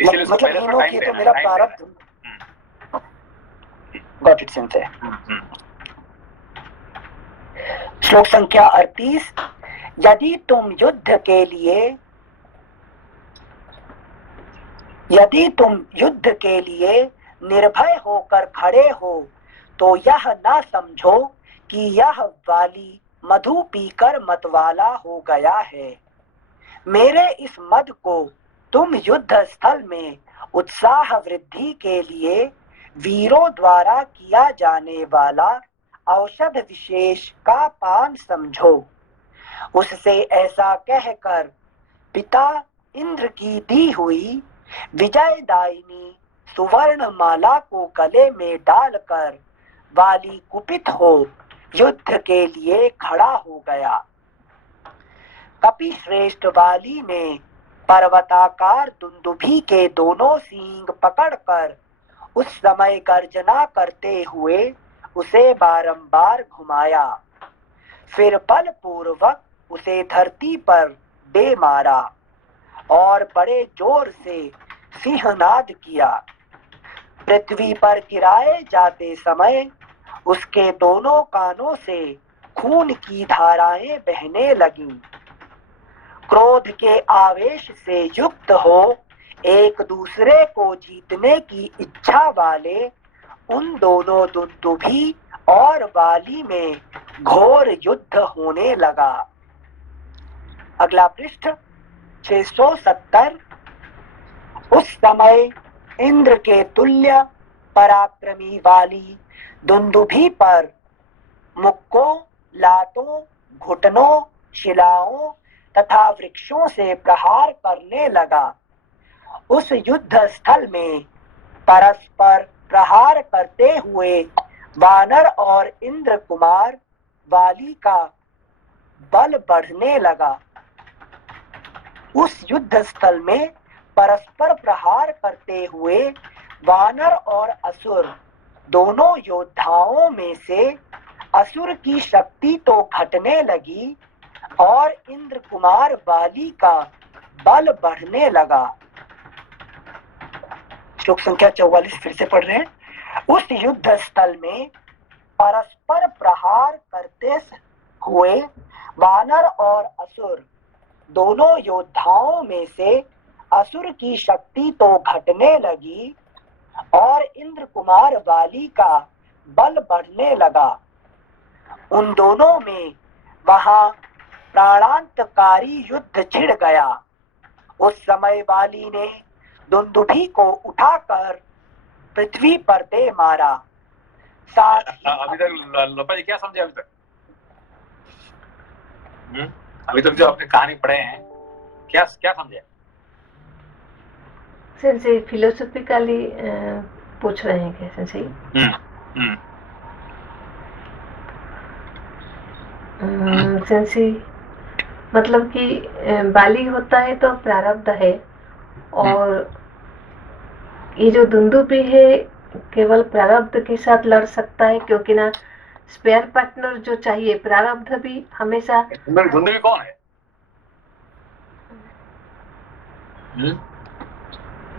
इसलिए उसको मतलब पहले टाइम देना, तो मेरा प्रारब्ध गॉट इट सेंस है। श्लोक संख्या 38, यदि तुम युद्ध के लिए निर्भय होकर खड़े हो तो यह ना समझो कि यह वाली मधु पीकर मतवाला हो गया है। मेरे इस मद को तुम युद्ध स्थल में उत्साह वृद्धि के लिए वीरों द्वारा किया जाने वाला औषध विशेष का पान समझो। उससे ऐसा कहकर पिता इंद्र की दी हुई विजयदायिनी सुवर्ण माला को गले में डालकर वाली कुपित हो युद्ध के लिए खड़ा हो गया। कपि श्रेष्ठ वाली ने पर्वताकार दुंदुभी के दोनों सींग पकड़कर उस समय गर्जना करते हुए उसे बारंबार घुमाया, फिर बलपूर्वक उसे धरती पर दे मारा और बड़े जोर से सिंहनाद किया। पृथ्वी पर गिराए जाते समय उसके दोनों कानों से खून की धाराएं बहने लगीं। क्रोध के आवेश से युक्त हो एक दूसरे को जीतने की इच्छा वाले उन दोनों दुंदुभी और वाली में घोर युद्ध होने लगा। अगला पृष्ठ 670। उस समय इंद्र के तुल्य पराक्रमी वाली दुंदुभी पर मुक्कों, लातों, घुटनों, शिलाओं तथा वृक्षों से प्रहार करने लगा। उस युद्ध स्थल में परस्पर प्रहार करते हुए वानर और इंद्र कुमार वाली का बल बढ़ने लगा। उस युद्ध स्थल में परस्पर प्रहार करते हुए वानर और असुर दोनों योद्धाओं में से असुर की शक्ति तो घटने लगी और इंद्र कुमार बाली का बल बढ़ने लगा। श्लोक संख्या 44 फिर से पढ़ रहे हैं। उस युद्ध स्थल में परस्पर प्रहार करते हुए वानर और असुर दोनों योद्धाओं में से असुर की शक्ति तो घटने लगी और इंद्र कुमार बाली का बल बढ़ने लगा। उन दोनों में वहां प्राणांतकारी युद्ध छिड़ गया। उस समय बाली ने दुंदुभी को उठाकर पृथ्वी पर दे मारा। साथ ही अभी तक लोपा जी क्या समझे अभी तक? अभी तक जो आपने कहानी पढ़े हैं क्या क्या समझे? सेंसे फिलोसॉफिकली पूछ रहे हैं क्या सेंसे? सेंसे मतलब कि बाली होता है तो प्रारब्ध है, और ये जो दुंदुभी है केवल प्रारब्ध के साथ लड़ सकता है, क्योंकि ना स्पेयर पार्टनर जो चाहिए, प्रारब्ध भी हमेशा। दुंदुभी कौन है?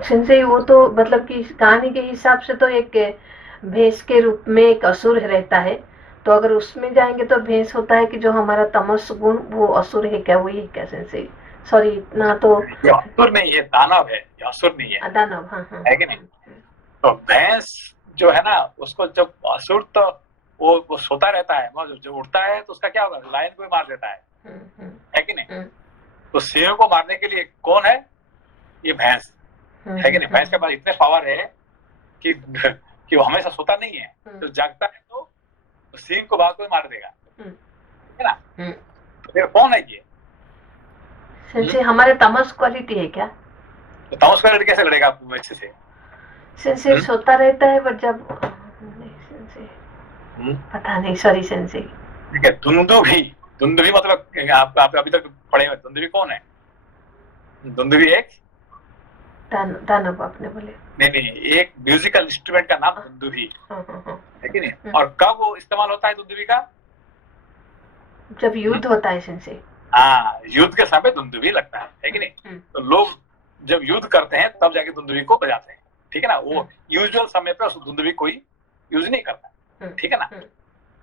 सेंसे वो तो मतलब कि कहानी के हिसाब से तो एक भैंस के रूप में एक असुर रहता है, तो अगर उसमें जाएंगे तो भैंस होता है कि जो हमारा तमस गुण, वो असुर है क्या? वही है क्या सेंसे? सॉरी, इतना तो ये असुर नहीं है, दानव है, ये असुर नहीं है, दानव। हाँ हाँ, है कि नहीं? तो भैंस जो है ना, उसको जब असुर तो वो सोता रहता है, जब उठता है तो उसका क्या होगा? लायन को मार देता है कि नहीं? तो सिंह को मारने के लिए कौन है? ये भैंस है कि नहीं? भैंस के पास इतने पावर है कि वो हमेशा सोता नहीं है, तो जागता है तो सिंह को भाग को मार देगा, है ना? तो फिर कौन है ये? सेंसे हमारे तमस क्वालिटी है क्या? तो तमस क्वालिटी कैसे लड़ेगा बच्चे से? सेंसे सोता रहता है, बट जब पता नहीं, सॉरी सेंसे। ठीक है, दुंदुभी मतलब आप अभी तक पढ़े हुए, दुंदुभी कौन है? दुंदुभी एक दानव आपने बोले? नहीं, एक म्यूजिकल इंस्ट्रूमेंट का नाम दुंदुभी है कि नहीं? और कब वो इस्तेमाल होता है दुंदुभी का? जब युद्ध होता है सेंसे। हाँ, युद्ध के समय दुंदुभी लगता है कि नहीं? तो लोग जब युद्ध करते हैं तब जाके दुंदुभी को बजाते हैं, ठीक है ना? वो यूजुअल समय पे उस दुंदुभी कोई यूज नहीं करता, ठीक है ना?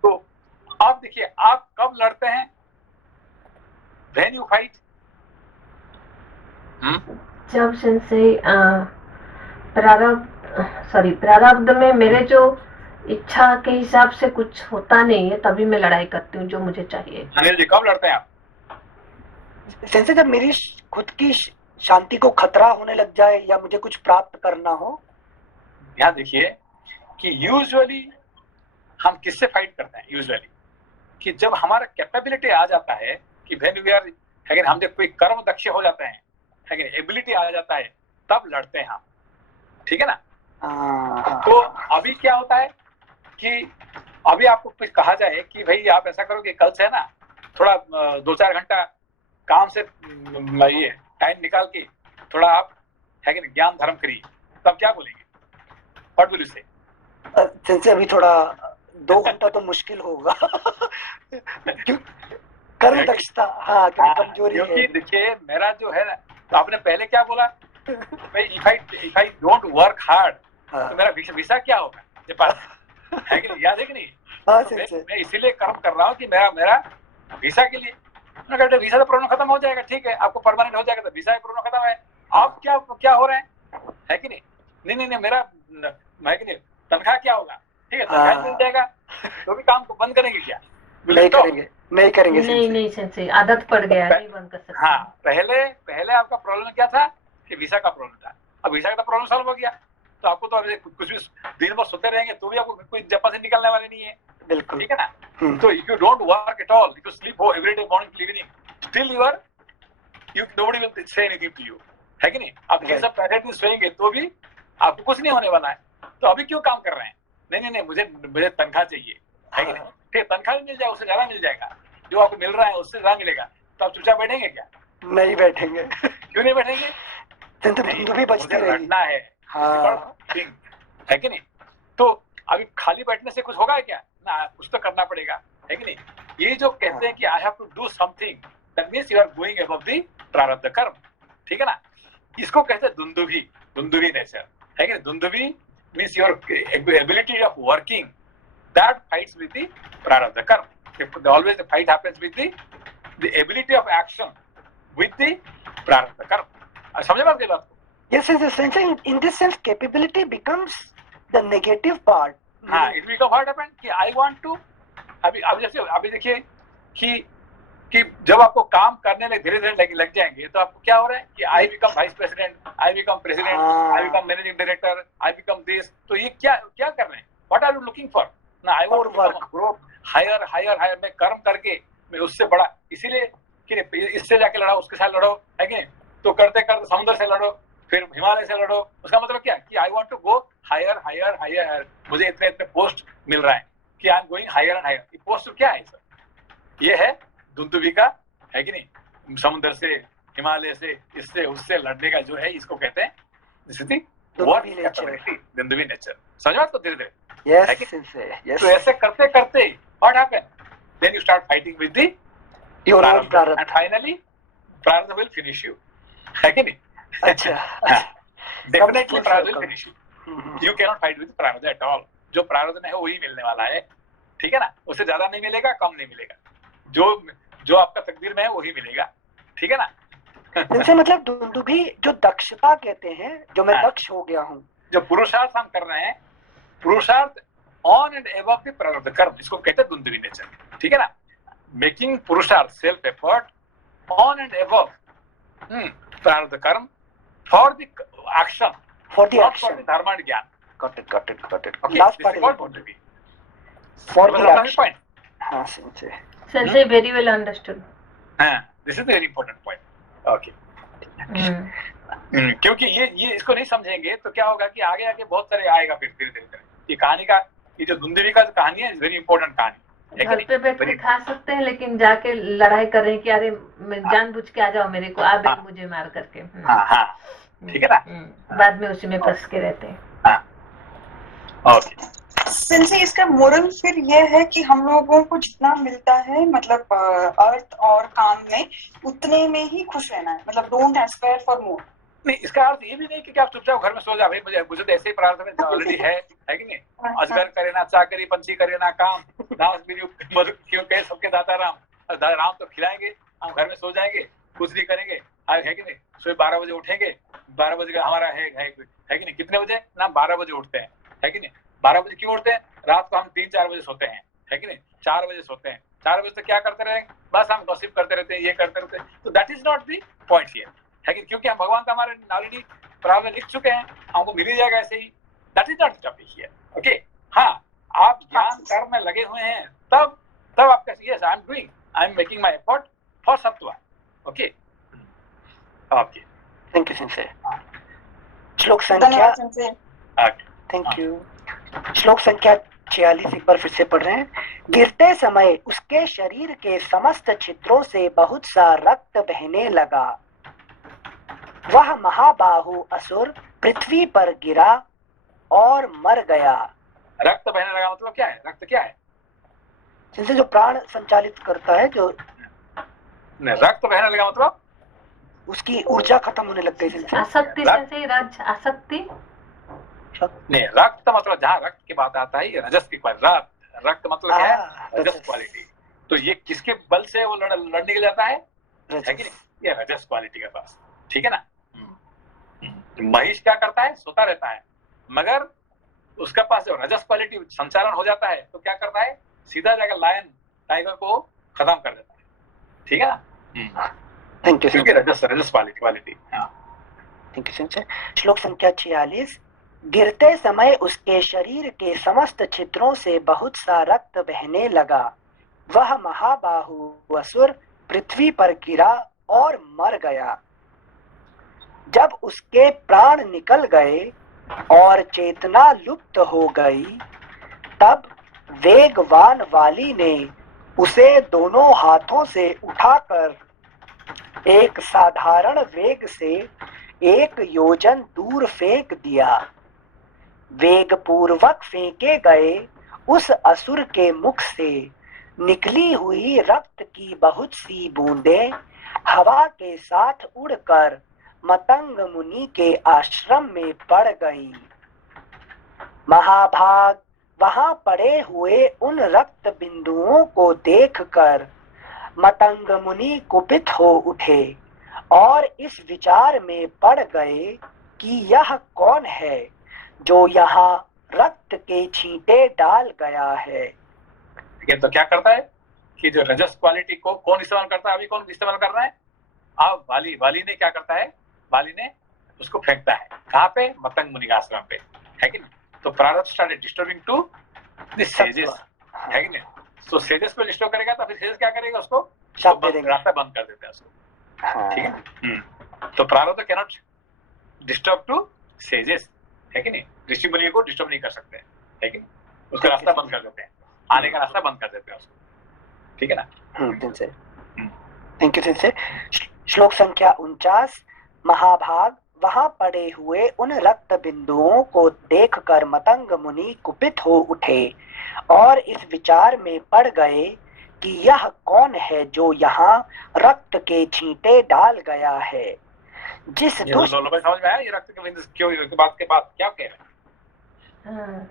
तो आप देखिए, आप कब लड़ते हैं? When you fight. जब सेंसे प्रारब्ध में मेरे जो इच्छा के हिसाब से कुछ होता नहीं है, तभी मैं लड़ाई करती हूँ जो मुझे चाहिए। अनिल जी, कब लड़ते हैं आप? सेंसे जब मेरी खुद की शांति को खतरा होने लग जाए या मुझे कुछ प्राप्त करना हो। यहाँ देखिए कि यूजुअली हम किससे फाइट करते हैं? यूजुअली कि जब हमारा कैपेबिलिटी आ जाता है कि व्हेन वी आर, है हम जब कोई कर्म दक्ष हो जाते हैं, है एबिलिटी आ जाता है, तब लड़ते हैं हम, ठीक है ना? तो अभी क्या होता है कि अभी आपको कुछ कहा जाए कि भाई आप ऐसा करो कि कल से है ना थोड़ा 2-4 घंटा काम से ये टाइम निकाल के थोड़ा आप, है कि नहीं, ज्ञान धर्म करिए, तब क्या बोलेंगे? व्हाट विल यू से? सेंसे अभी थोड़ा 2 घंटा तो मुश्किल होगा। कर्म दक्षता, हाँ, कमजोरी है। देखिए मेरा जो है ना, तो आपने पहले क्या बोला? भाई if I don't work hard तो मेरा वीसा क्या होगा मेरे पास, है कि नहीं? याद है कि नहीं? तो मैं इसीलिए कर्म कर रहा हूँ कि मेरा वीसा के लिए। वीसा का प्रॉब्लम खत्म हो जाएगा, ठीक है, आपको परमानेंट हो जाएगा, तो वीसा का प्रॉब्लम खत्म है। आप क्या हो रहे हैं, है कि नहीं? नहीं, मेरा है कि नहीं, तनख्वाह क्या होगा? ठीक है, तनख्वाह मिल जाएगा, तो भी काम को बंद करेंगे क्या? नहीं करेंगे नहीं सेंसे, आदत पड़ गया, नहीं बंद कर सकते। हाँ, पहले आपका प्रॉब्लम क्या था कि वीसा का प्रॉब्लम था। अब वीसा का प्रॉब्लम सॉल्व हो गया, तो आपको तो अभी कुछ भी दिन भर सोते रहेंगे तो भी आपको कोई जप्पा से निकलने वाले नहीं है, बिल्कुल, ठीक है ना? तो if you don't work at all, if you sleep हो every day morning till evening, still you nobody will say anything to you, है कि नहीं? आप ये सब पैकेट में सोएंगे तो भी आपको कुछ नहीं होने वाला है। तो अभी क्यों काम कर रहे हैं? नहीं, मुझे तनख्वाह चाहिए, है कि नहीं? ठीक, तनख्वाह मिल जाएगा, उससे ज्यादा मिल जाएगा, जो आपको मिल रहा है उससे ज्यादा मिलेगा, तो आप चुपचाप बैठेंगे क्या? नहीं बैठेंगे। क्यों नहीं बैठेंगे? भी बचती रहेगी, लड़ना है, हाँ, है कि नहीं? तो अभी खाली बैठने से कुछ होगा क्या? ना कुछ तो करना पड़ेगा, है कि नहीं? ये जो कहते हैं कि I have to do something, that means you are going above the prarabdha karma, ठीक है ना? इसको कहते हैं दुंदुभी नेचर, है कि नहीं? Dundubhi means your ability of working that fights with the prarabdha karma. Always the fight happens with the ability of action with the prarabdha karma. समझ में आपकी बात को? Yes, in this sense, capability becomes the negative part. हाँ, it become what happened कि I want to, अभी देखिए कि जब आपको काम करने में धीरे धीरे लग जाएंगे तो आपको क्या हो रहा है कि I become vice president, I become president, I become managing director, I become this. तो ये क्या कर रहे हैं? What are you looking for? ना I want to grow higher, मैं कर्म करके मैं उससे बड़ा, इसीलिए कि इससे जाके लड़ो, उसके साथ लड़ो, है कि नहीं? तो करते करते समुद्र से लड़ो, फिर हिमालय से लड़ो। उसका मतलब क्या कि I want to go higher, मुझे इतने पोस्ट मिल रहा है कि I am going higher and higher. ये पोस्ट क्या है सर? ये है दुंदुभी का, है कि नहीं? समुद्र से, हिमालय से, इससे उससे लड़ने का जो है, इसको कहते हैं दुंदुभी नेचर। समझ में? तो धीरे धीरे तो ऐसे करते करते what happen, then you start fighting with the your own prarabdha, and finally prarabdha will finish you, है कि नहीं? अच्छा, definitely prarabdha will finish you. You can not fight with prarabdha at all. जो प्रारब्ध में है वही मिलने वाला है, ठीक है ना? उससे ज्यादा नहीं मिलेगा, कम नहीं मिलेगा। जो आपका तकदीर में है वही मिलेगा, ठीक है ना? इनसे मतलब दुंदुभी जो दक्षता कहते हैं, जो मैं दक्ष हो गया हूँ, जो पुरुषार्थ हम कर रहे हैं, पुरुषार्थ on and above the prarabdha कर्म, इसको कहते हैं दुंदुभी नेचर, ठीक है ना? मेकिंग पुरुषार्थ, self effort on and above प्रारब्ध कर्म for the action, for the action. धर्म एंड ज्ञान। Got it. Okay, Last this part is is what Duндуби. for the Understand action. point? हाँ, Sensei. Sensei, very well understood. This is the very important point. Okay. क्योंकि ये इसको नहीं समझेंगे तो क्या होगा कि आगे बहुत सारे आएगा फिर धीरे धीरे। ये कहानी का, ये जो दुंदुभी का जो कहानी है, वेरी इंपॉर्टेंट कहानी। घर पे बैठ के खा सकते हैं, लेकिन जाके लड़ाई कर रहे हैं कि अरे जानबूझ के आ जाओ मेरे को, आप मुझे मार करके। हाँ, ठीक है ना? बाद में उसी में फंस के रहते हैं। ओके। सेंसे इसका मोरल फिर ये है कि हम लोगों को जितना मिलता है, मतलब अर्थ और काम में, उतने में ही खुश रहना है। मतलब डोंट एस्पायर फॉर मोर। नहीं, इसका अर्थ ये भी नहीं कि आप चुपचाप घर में सो जाओ, भाई मुझे तो ऐसे ही प्रार्थना ऑलरेडी है कि नहीं? अजगर करे ना चाकरी, पंछी करे ना काम, दास बिरु मधु क्यों कहे सबके दाता राम। राम तो खिलाएंगे, हम घर में सो जाएंगे, कुछ नहीं करेंगे, है कि नहीं? सुबह 12 बजे उठेंगे, 12 बजे का हमारा है कि नहीं? कितने बजे ना? 12 बजे उठते हैं, है कि नहीं? 12 बजे क्यों उठते हैं? रात को हम 3-4 बजे सोते हैं, है कि नहीं? 4 बजे सोते हैं। 4 बजे तक क्या करते रहेंगे? बस हम गॉसिप करते रहते हैं, ये करते रहते हैं। तो that is not the point here, है कि? क्योंकि हम भगवान का हमारे ऑलरेडी प्रारब्ध में लिख चुके हैं, हमको मिल ही जाएगा ऐसे ही। That is not the topic here, okay? हाँ, आप ज्ञान कर्म में लगे हुए हैं, तब आपका yes I am making my effort for sattva, okay? Okay, thank you sensei. श्लोक संख्या, थैंक यू। श्लोक संख्या 46 एक बार फिर से पढ़ रहे हैं। गिरते समय उसके शरीर के समस्त छिद्रों से बहुत सा रक्त बहने लगा। वह महाबाहु असुर पृथ्वी पर गिरा और मर गया। रक्त बहने लगा मतलब क्या है? रक्त क्या है? जिनसे जो प्राण संचालित करता है, जो रक्त बहने लगा मतलब उसकी ऊर्जा खत्म होने लग गई। आसक्ति से रज, आसक्ति नहीं, रक्त मतलब जहाँ रक्त की बात आता है, ये रजस की रक्त मतलब क्या है? रजस क्वालिटी। तो ये किसके बल से वो लड़ने के लिए जाता है कि नहीं? ये रजस क्वालिटी के पास, ठीक है ना? महिष क्या करता है? सोता रहता है, मगर उसके पास जो रजस क्वालिटी संचालन हो जाता है तो क्या करता है? सीधा जाकर लायन, टाइगर को खत्म कर देता है, ठीक है ना? Thank you. क्योंकि रजस क्वालिटी। Thank you sensei. श्लोक संख्या 46। गिरते समय उसके शरीर के समस्त छिद्रों से बहुत सा रक्त बहने लगा। वह महाबाहु असुर पृथ्वी पर गिरा और मर गया। जब उसके प्राण निकल गए और चेतना लुप्त हो गई, तब वेगवान वाली ने उसे दोनों हाथों से उठाकर एक साधारण वेग से 1 योजन दूर फेंक दिया। वेग पूर्वक फेंके गए उस असुर के मुख से निकली हुई रक्त की बहुत सी बूंदें हवा के साथ उड़कर मतंग मुनि के आश्रम में पड़ गईं। महाभाग वहां पड़े हुए उन रक्त बिंदुओं को देखकर मतंग मुनि कुपित हो उठे और इस विचार में पड़ गए कि यह कौन है जो यहाँ रक्त के छींटे डाल गया है। ठीक है, तो क्या करता है कि जो रजस क्वालिटी को कौन इस्तेमाल करता है, अभी कौन इस्तेमाल कर रहा है? अब वाली ने क्या करता है, वाली ने उसको फेंकता है कहाँ पे? मतंग मुनि के आश्रम पे, है कि नहीं? तो prarabdha started disturbing to the sages, है कि नहीं? तो सेजेस को डिस्टर्ब करेगा तो फिर सेजेस क्या करेगा? उसको रास्ता बंद कर देते हैं उसको, ठीक है। तो prarabdha can not disturb to sages, है कि नहीं? ऋषि मुनि को डिस्टर्ब नहीं कर सकते, है कि नहीं? उसका रास्ता बंद कर देते हैं, आने का रास्ता बंद कर देते हैं उसको, ठीक है ना? थैंक यू से। श्लोक संख्या 49। महाभाग वहां पड़े हुए उन रक्त बिंदुओं को देखकर मतंग मुनि कुपित हो उठे और इस विचार में पड़ गए कि यह कौन है जो यहाँ रक्त के छींटे डाल गया है। जिस दुष्ट समझ में आया ये रक्त के बिंदु क्यों के बाद क्या कह रहे हैं?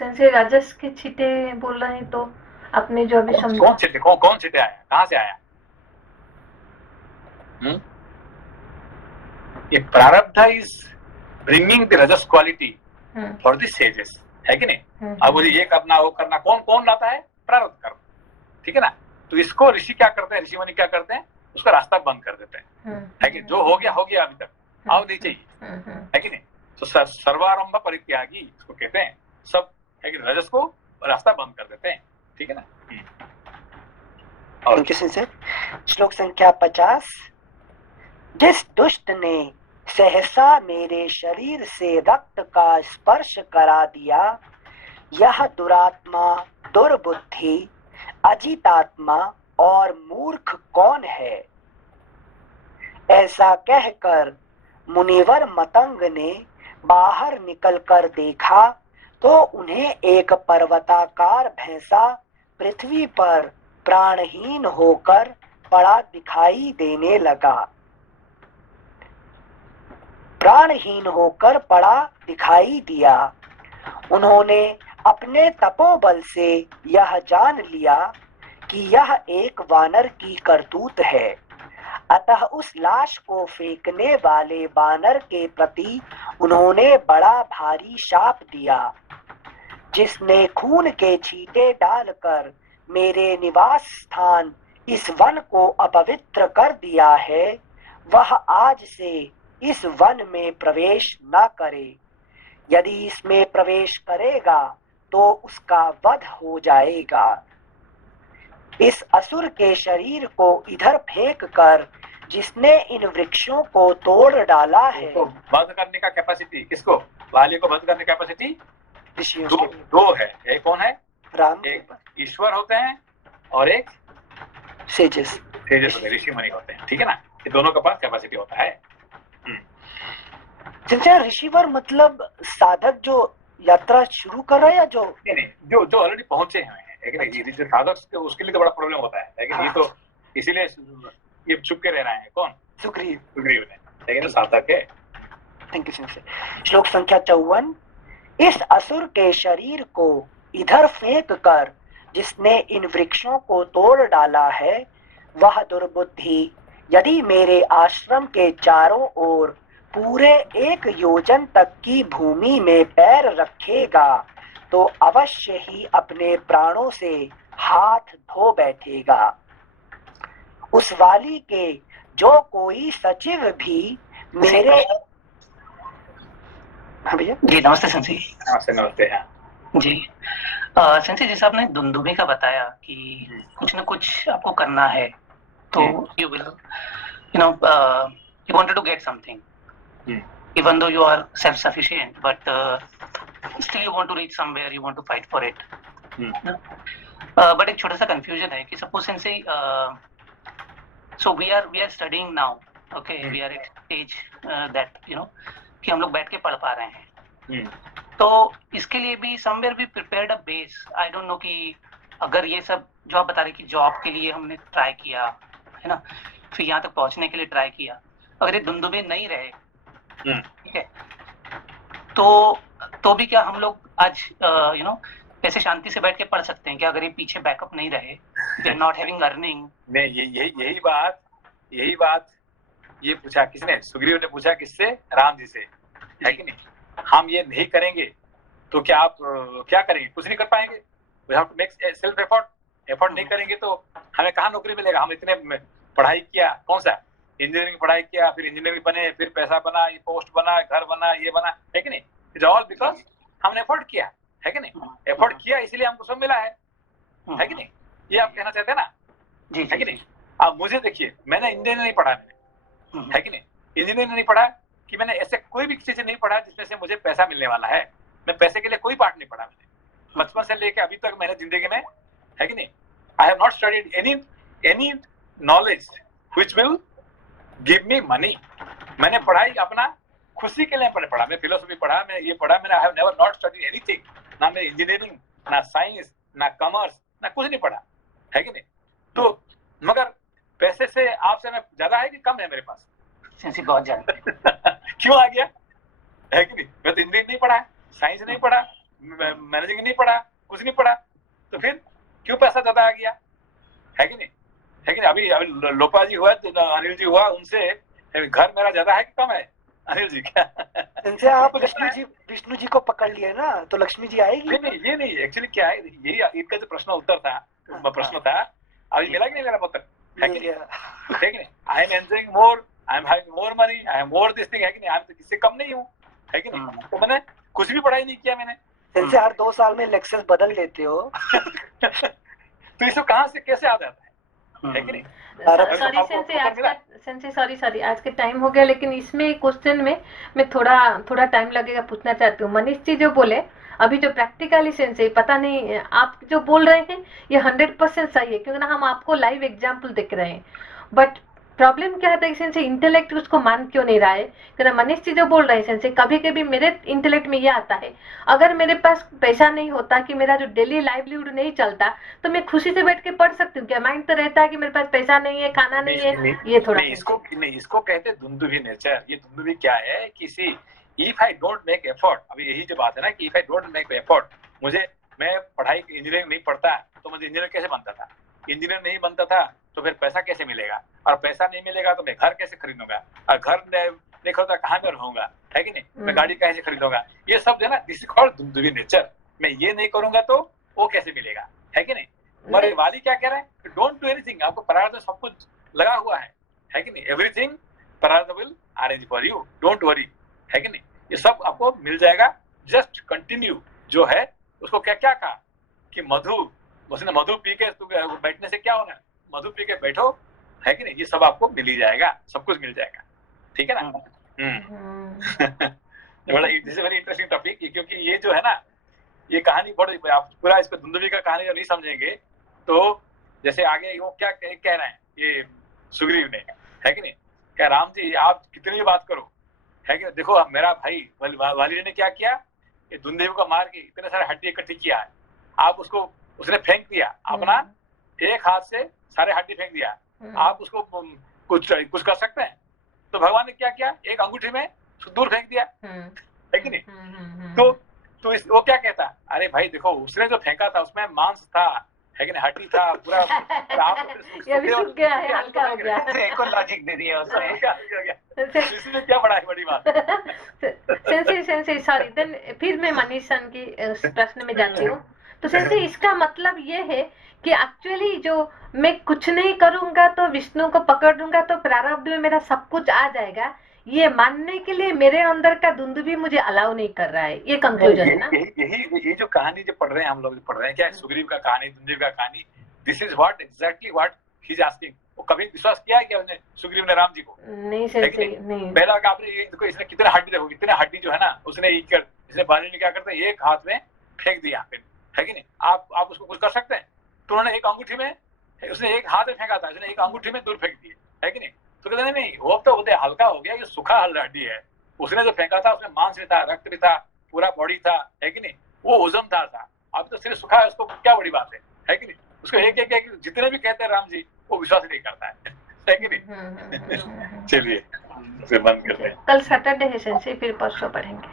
संजय राजस के छींटे बोल रहे हैं, तो आपने जो अभी समझा कौन छींटे आया, कहाँ से आया? ये प्रारब्ध is bringing the rajas quality for the sages, है कि नहीं? अब मुझे ये करना वो करना, कौन लाता है? प्रारब्ध कर्म, ठीक है ना? तो इसको ऋषि क्या करते हैं, ऋषि मुनि क्या करते हैं? उसका रास्ता बंद कर देते हैं, है कि जो हो गया अभी तक, आओ नहीं चाहिए, है कि नहीं? तो सर्वारंभ परित्यागी इसको कहते हैं सब, है कि रजस को रास्ता बंद कर देते हैं, ठीक है ना? और श्लोक संख्या 50। जिस दुष्ट ने सहसा मेरे शरीर से रक्त का स्पर्श करा दिया, यह दुरात्मा, दुर्बुद्धि, अजितात्मा और मूर्ख कौन है? ऐसा कहकर मुनिवर मतंग ने बाहर निकलकर देखा तो उन्हें एक पर्वताकार भैंसा पृथ्वी पर प्राणहीन होकर पड़ा दिखाई देने लगा। प्राणहीन होकर पड़ा दिखाई दिया। उन्होंने अपने तपोबल से यह जान लिया कि यह एक वानर की करतूत है, अतः उस लाश को फेंकने वाले वानर के प्रति उन्होंने बड़ा भारी शाप दिया। जिसने खून के छींटे डालकर मेरे निवास स्थान इस वन को अपवित्र कर दिया है, वह आज से इस वन में प्रवेश न करे। यदि इसमें प्रवेश करेगा तो उसका वध हो जाएगा। इस असुर के शरीर को इधर फेंक कर जिसने इन वृक्षों को तोड़ डाला है, तो वध करने का कैपेसिटी किसको? वाली को वध करने का कैपेसिटी दो है। एक कौन है? राम। एक ईश्वर होते हैं और एक सेजस होते हैं, ऋषि मुनि होते हैं, ठीक है ना? ये दोनों के पास कैपेसिटी होता है। ऋषिवर मतलब साधक जो यात्रा शुरू कर रहा है या जो जो ऑलरेडी पहुंचे हैं, लेकिन साधक उसके लिए तो बड़ा प्रॉब्लम होता है, लेकिन ये तो इसीलिए ये चुप के रह रहे हैं। कौन? सुग्रीव ने, लेकिन साधक है। Thank you sir. श्लोक संख्या 54। इस असुर के शरीर को इधर फेंक कर जिसने इन वृक्षों को तोड़ डाला है, वह दुर्बुद्धि यदि मेरे आश्रम के चारों ओर पूरे 1 योजन तक की भूमि में पैर रखेगा तो अवश्य ही अपने प्राणों से हाथ धो बैठेगा। उस वाली के जो कोई सचिव भी मेरे भैया जी नमस्ते संसी। नमस्ते। हाँ जी संसी, जैसे आपने दुंदुभी का बताया कि कुछ न कुछ आपको करना है, तो you will you wanted to get something, even though you are self-sufficient, but still you want to reach somewhere, you want to fight for it. But एक छोटा सा confusion है कि suppose Sensei, so we are studying now, okay, we are at stage that कि हम लोग बैठ के पढ़ पा रहे हैं, तो इसके लिए भी somewhere we prepared a base. I don't know कि अगर ये सब जो आप बता रहे कि जॉब के लिए हमने ट्राई किया है ना, फिर यहाँ तक पहुंचने के लिए ट्राई किया, अगर ये धुंधुबे नहीं रहे, ठीक है, तो भी क्या हम लोग आज ऐसे शांति से बैठ के पढ़ सकते हैं कि अगर ये पीछे बैकअप नहीं रहे, we are not having earning. नहीं, यही बात ये पूछा किसने? सुग्रीव ने पूछा किससे? राम जी से, है कि नहीं? हम ये नहीं करेंगे तो क्या आप क्या करेंगे? कुछ नहीं कर पाएंगे। We have to make self effort नहीं करेंगे तो हमें कहाँ नौकरी मिलेगा? हम इतने पढ़ाई किया, कौन सा इंजीनियरिंग पढ़ाई किया, फिर इंजीनियरिंग बने, फिर पैसा बना, ये पोस्ट बना, घर बना, ये बना, है कि नहीं? इट्स ऑल बिकॉज हमने एफर्ट किया, है कि नहीं? एफर्ट किया इसीलिए हमको सब मिला है कि नहीं? ये आप कहना चाहते हैं ना? जी, है कि नहीं? आप मुझे देखिए, मैंने इंजीनियरिंग नहीं पढ़ा, है कि नहीं? इंजीनियरिंग नहीं पढ़ा कि मैंने ऐसे कोई भी चीज नहीं पढ़ा जिसमें से मुझे पैसा मिलने वाला है। मैं पैसे के लिए कोई पाठ नहीं पढ़ा मैंने, बचपन से लेके अभी तक मैंने जिंदगी में, है कि नहीं? I have not studied any knowledge which will give me money. मैंने पढ़ाई अपना खुशी के लिए पढ़ा। मैं फिलोसफी पढ़ा, मैं ये पढ़ा, मैंने I have never not studied anything. ना मैं इंजीनियरिंग, ना साइंस, ना कॉमर्स, ना कुछ नहीं पढ़ा, है कि नहीं? तो मगर पैसे से आपसे मैं ज्यादा है कि कम है मेरे पास? सेंसी बहुत ज्यादा। क्यों आ गया, है कि नहीं? मैं तो इंजीनियरिंग नहीं पढ़ा, साइंस नहीं पढ़ा, मैनेजिंग नहीं पढ़ा, कुछ नहीं पढ़ा, तो फिर क्यों पैसा ज्यादा आ गया, है कि नहीं? है कि नहीं? अभी लोपा जी हुआ, तो अनिल जी हुआ, उनसे घर मेरा ज्यादा है कि कम है? अनिल जी क्या इनसे आप विष्णु जी को पकड़ लिए ना, तो लक्ष्मी जी आएगी? नहीं, ये नहीं, एक्चुअली क्या है, यही इनका जो प्रश्न उत्तर था, अभी मिला कि नहीं मेरा उत्तर, है कि नहीं? I am enjoying more, I am having more money, I am more this thing, है कि नहीं? आई एम तो किससे कम नहीं हूँ, है कि नहीं? तो मैंने कुछ भी पढ़ाई नहीं किया मैंने। इनसे हर 2 साल में लेक्चर बदल लेते हो तो इसको कहाँ से कैसे आ जाता है कि नहीं? सॉरी सेंसे, आज का टाइम हो गया, लेकिन इसमें क्वेश्चन में मैं थोड़ा टाइम लगेगा, पूछना चाहती हूँ। मनीष जी जो बोले अभी, जो प्रैक्टिकली सेंसे, पता नहीं आप जो बोल रहे हैं ये 100% सही है, क्योंकि ना हम आपको लाइव एग्जाम्पल देख रहे हैं, बट प्रॉब्लम क्या है सेंसे, इंटेलेक्ट उसको मान क्यों नहीं रहा है? क्योंकि मनीष जी जो बोल रहे हैं सेंसे, कभी कभी मेरे इंटेलेक्ट में ये आता है, अगर मेरे पास पैसा नहीं होता, कि मेरा जो डेली लाइवलीहुड नहीं चलता, तो मैं खुशी से बैठ के पढ़ सकती हूँ क्या? माइंड तो रहता है कि मेरे पास पैसा नहीं है, खाना नहीं है, ये थोड़ा इसको कहते धुंधुबी नेचर। ये धुंधुबी क्या है? किसी if I don't make effort, अभी यही जो बात है ना कि if I don't make effort, मैं पढ़ाई इंजीनियरिंग नहीं पढ़ता तो मुझे इंजीनियर कैसे बनता था? इंजीनियर नहीं बनता था तो फिर पैसा कैसे मिलेगा? और पैसा नहीं मिलेगा तो मैं घर कैसे खरीदूंगा? और घर नहीं खरीदा कहाँ में रहूंगा, है कि नहीं? मैं गाड़ी कैसे खरीदूंगा? ये सब जो है ना, दिस इज कॉल्ड धुंधुबी नेचर। मैं ये नहीं करूंगा तो वो कैसे मिलेगा, है कि नहीं? मगर वाली क्या कह रहे हैं? Don't do anything. आपको प्रारब्ध में सब कुछ लगा हुआ है कि नहीं? एवरीथिंग प्रारब्ध will arrange for you, don't worry, है कि नहीं? ये सब आपको मिल जाएगा। जस्ट कंटिन्यू जो है उसको क्या क्या कहा कि उसने मधु पी के बैठने से क्या होना है? मधु पी के बैठो, है कि नहीं? ये सब आपको मिल ही जाएगा, सब कुछ मिल जाएगा, ठीक है ना? बड़ा this is very interesting topic, क्योंकि ये जो है ना, ये कहानी बड़ी, आप पूरा इसको धुंधुबी का कहानी जब नहीं समझेंगे तो जैसे आगे वो क्या कह रहे हैं ये सुग्रीव ने, है कि नहीं? क्या राम जी आप कितनी भी बात करो, है कि देखो मेरा भाई वाली ने क्या किया, ये धुंधुबी को मार के इतने सारे हड्डी इकट्ठी किया है, आप उसने फेंक दिया अपना एक हाथ से, सारे हड्डी फेंक दिया, आप उसको कुछ कर सकते हैं? तो भगवान ने क्या किया? एक अंगूठी में दूर फेंक दिया, है कि नहीं? तो वो क्या कहता? अरे भाई देखो, उसने जो फेंका था उसमें मांस था, है कि नहीं? हड्डी था पूरा। ये भी सूख गया है, हल्का हो गया। एक और लॉजिक दे दिया उसने। इसमें क्या बड़ी बात? सेंसे सॉरी, देन फिर मैं मनीष सन की प्रश्न में जाती हूँ। तो सेंसे इसका मतलब ये है कि एक्चुअली जो मैं कुछ नहीं करूंगा तो विष्णु को पकड़ लूंगा तो प्रारब्ध में मेरा सब कुछ आ जाएगा, ये मानने के लिए मेरे अंदर का धुंधुबी मुझे अलाउ नहीं कर रहा है, ये कंक्लूजन है ना? यही जो कहानी जो पढ़ रहे हैं हम लोग, पढ़ रहे हैं क्या सुग्रीव का कहानी, धुंधुबी का कहानी, this is what exactly what he is asking. वो कभी विश्वास किया है क्या उसने, सुग्रीव ने राम जी को? नहीं सेंसे, नहीं। पहला आपने ये देखो, इसने कितने हड्डी, देखो कितने हड्डी जो है ना, इसने बाली ने क्या करता है, एक हाथ में फेंक दिया, है कि नहीं? आप उसको कुछ कर सकते हैं? तो उन्होंने एक अंगूठी में, उसने एक हाथ में फेंका था, उसने एक अंगूठी में दूर फेंक दिए, है कि नहीं? तो कहते नहीं, वो तो होते हल्का हो गया, ये सूखा हड्डी है। उसने जो फेंका था उसमें मांस भी था, रक्त भी था, पूरा बॉडी था, है कि नहीं, वो ओजम था। अब तो सिर्फ सुखा है, उसको क्या बड़ी बात है कि नहीं। उसको एक जितने भी कहते हैं राम जी, वो विश्वास नहीं करता है कि नहीं। चलिए इसे बंद कर रहे हैं। कल सैटरडे है सेंसी, फिर परसों पढ़ेंगे।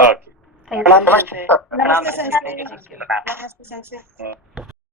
Okay, thank you. नमस्ते। नमस्ते सेंसे। नमस्ते सेंसे।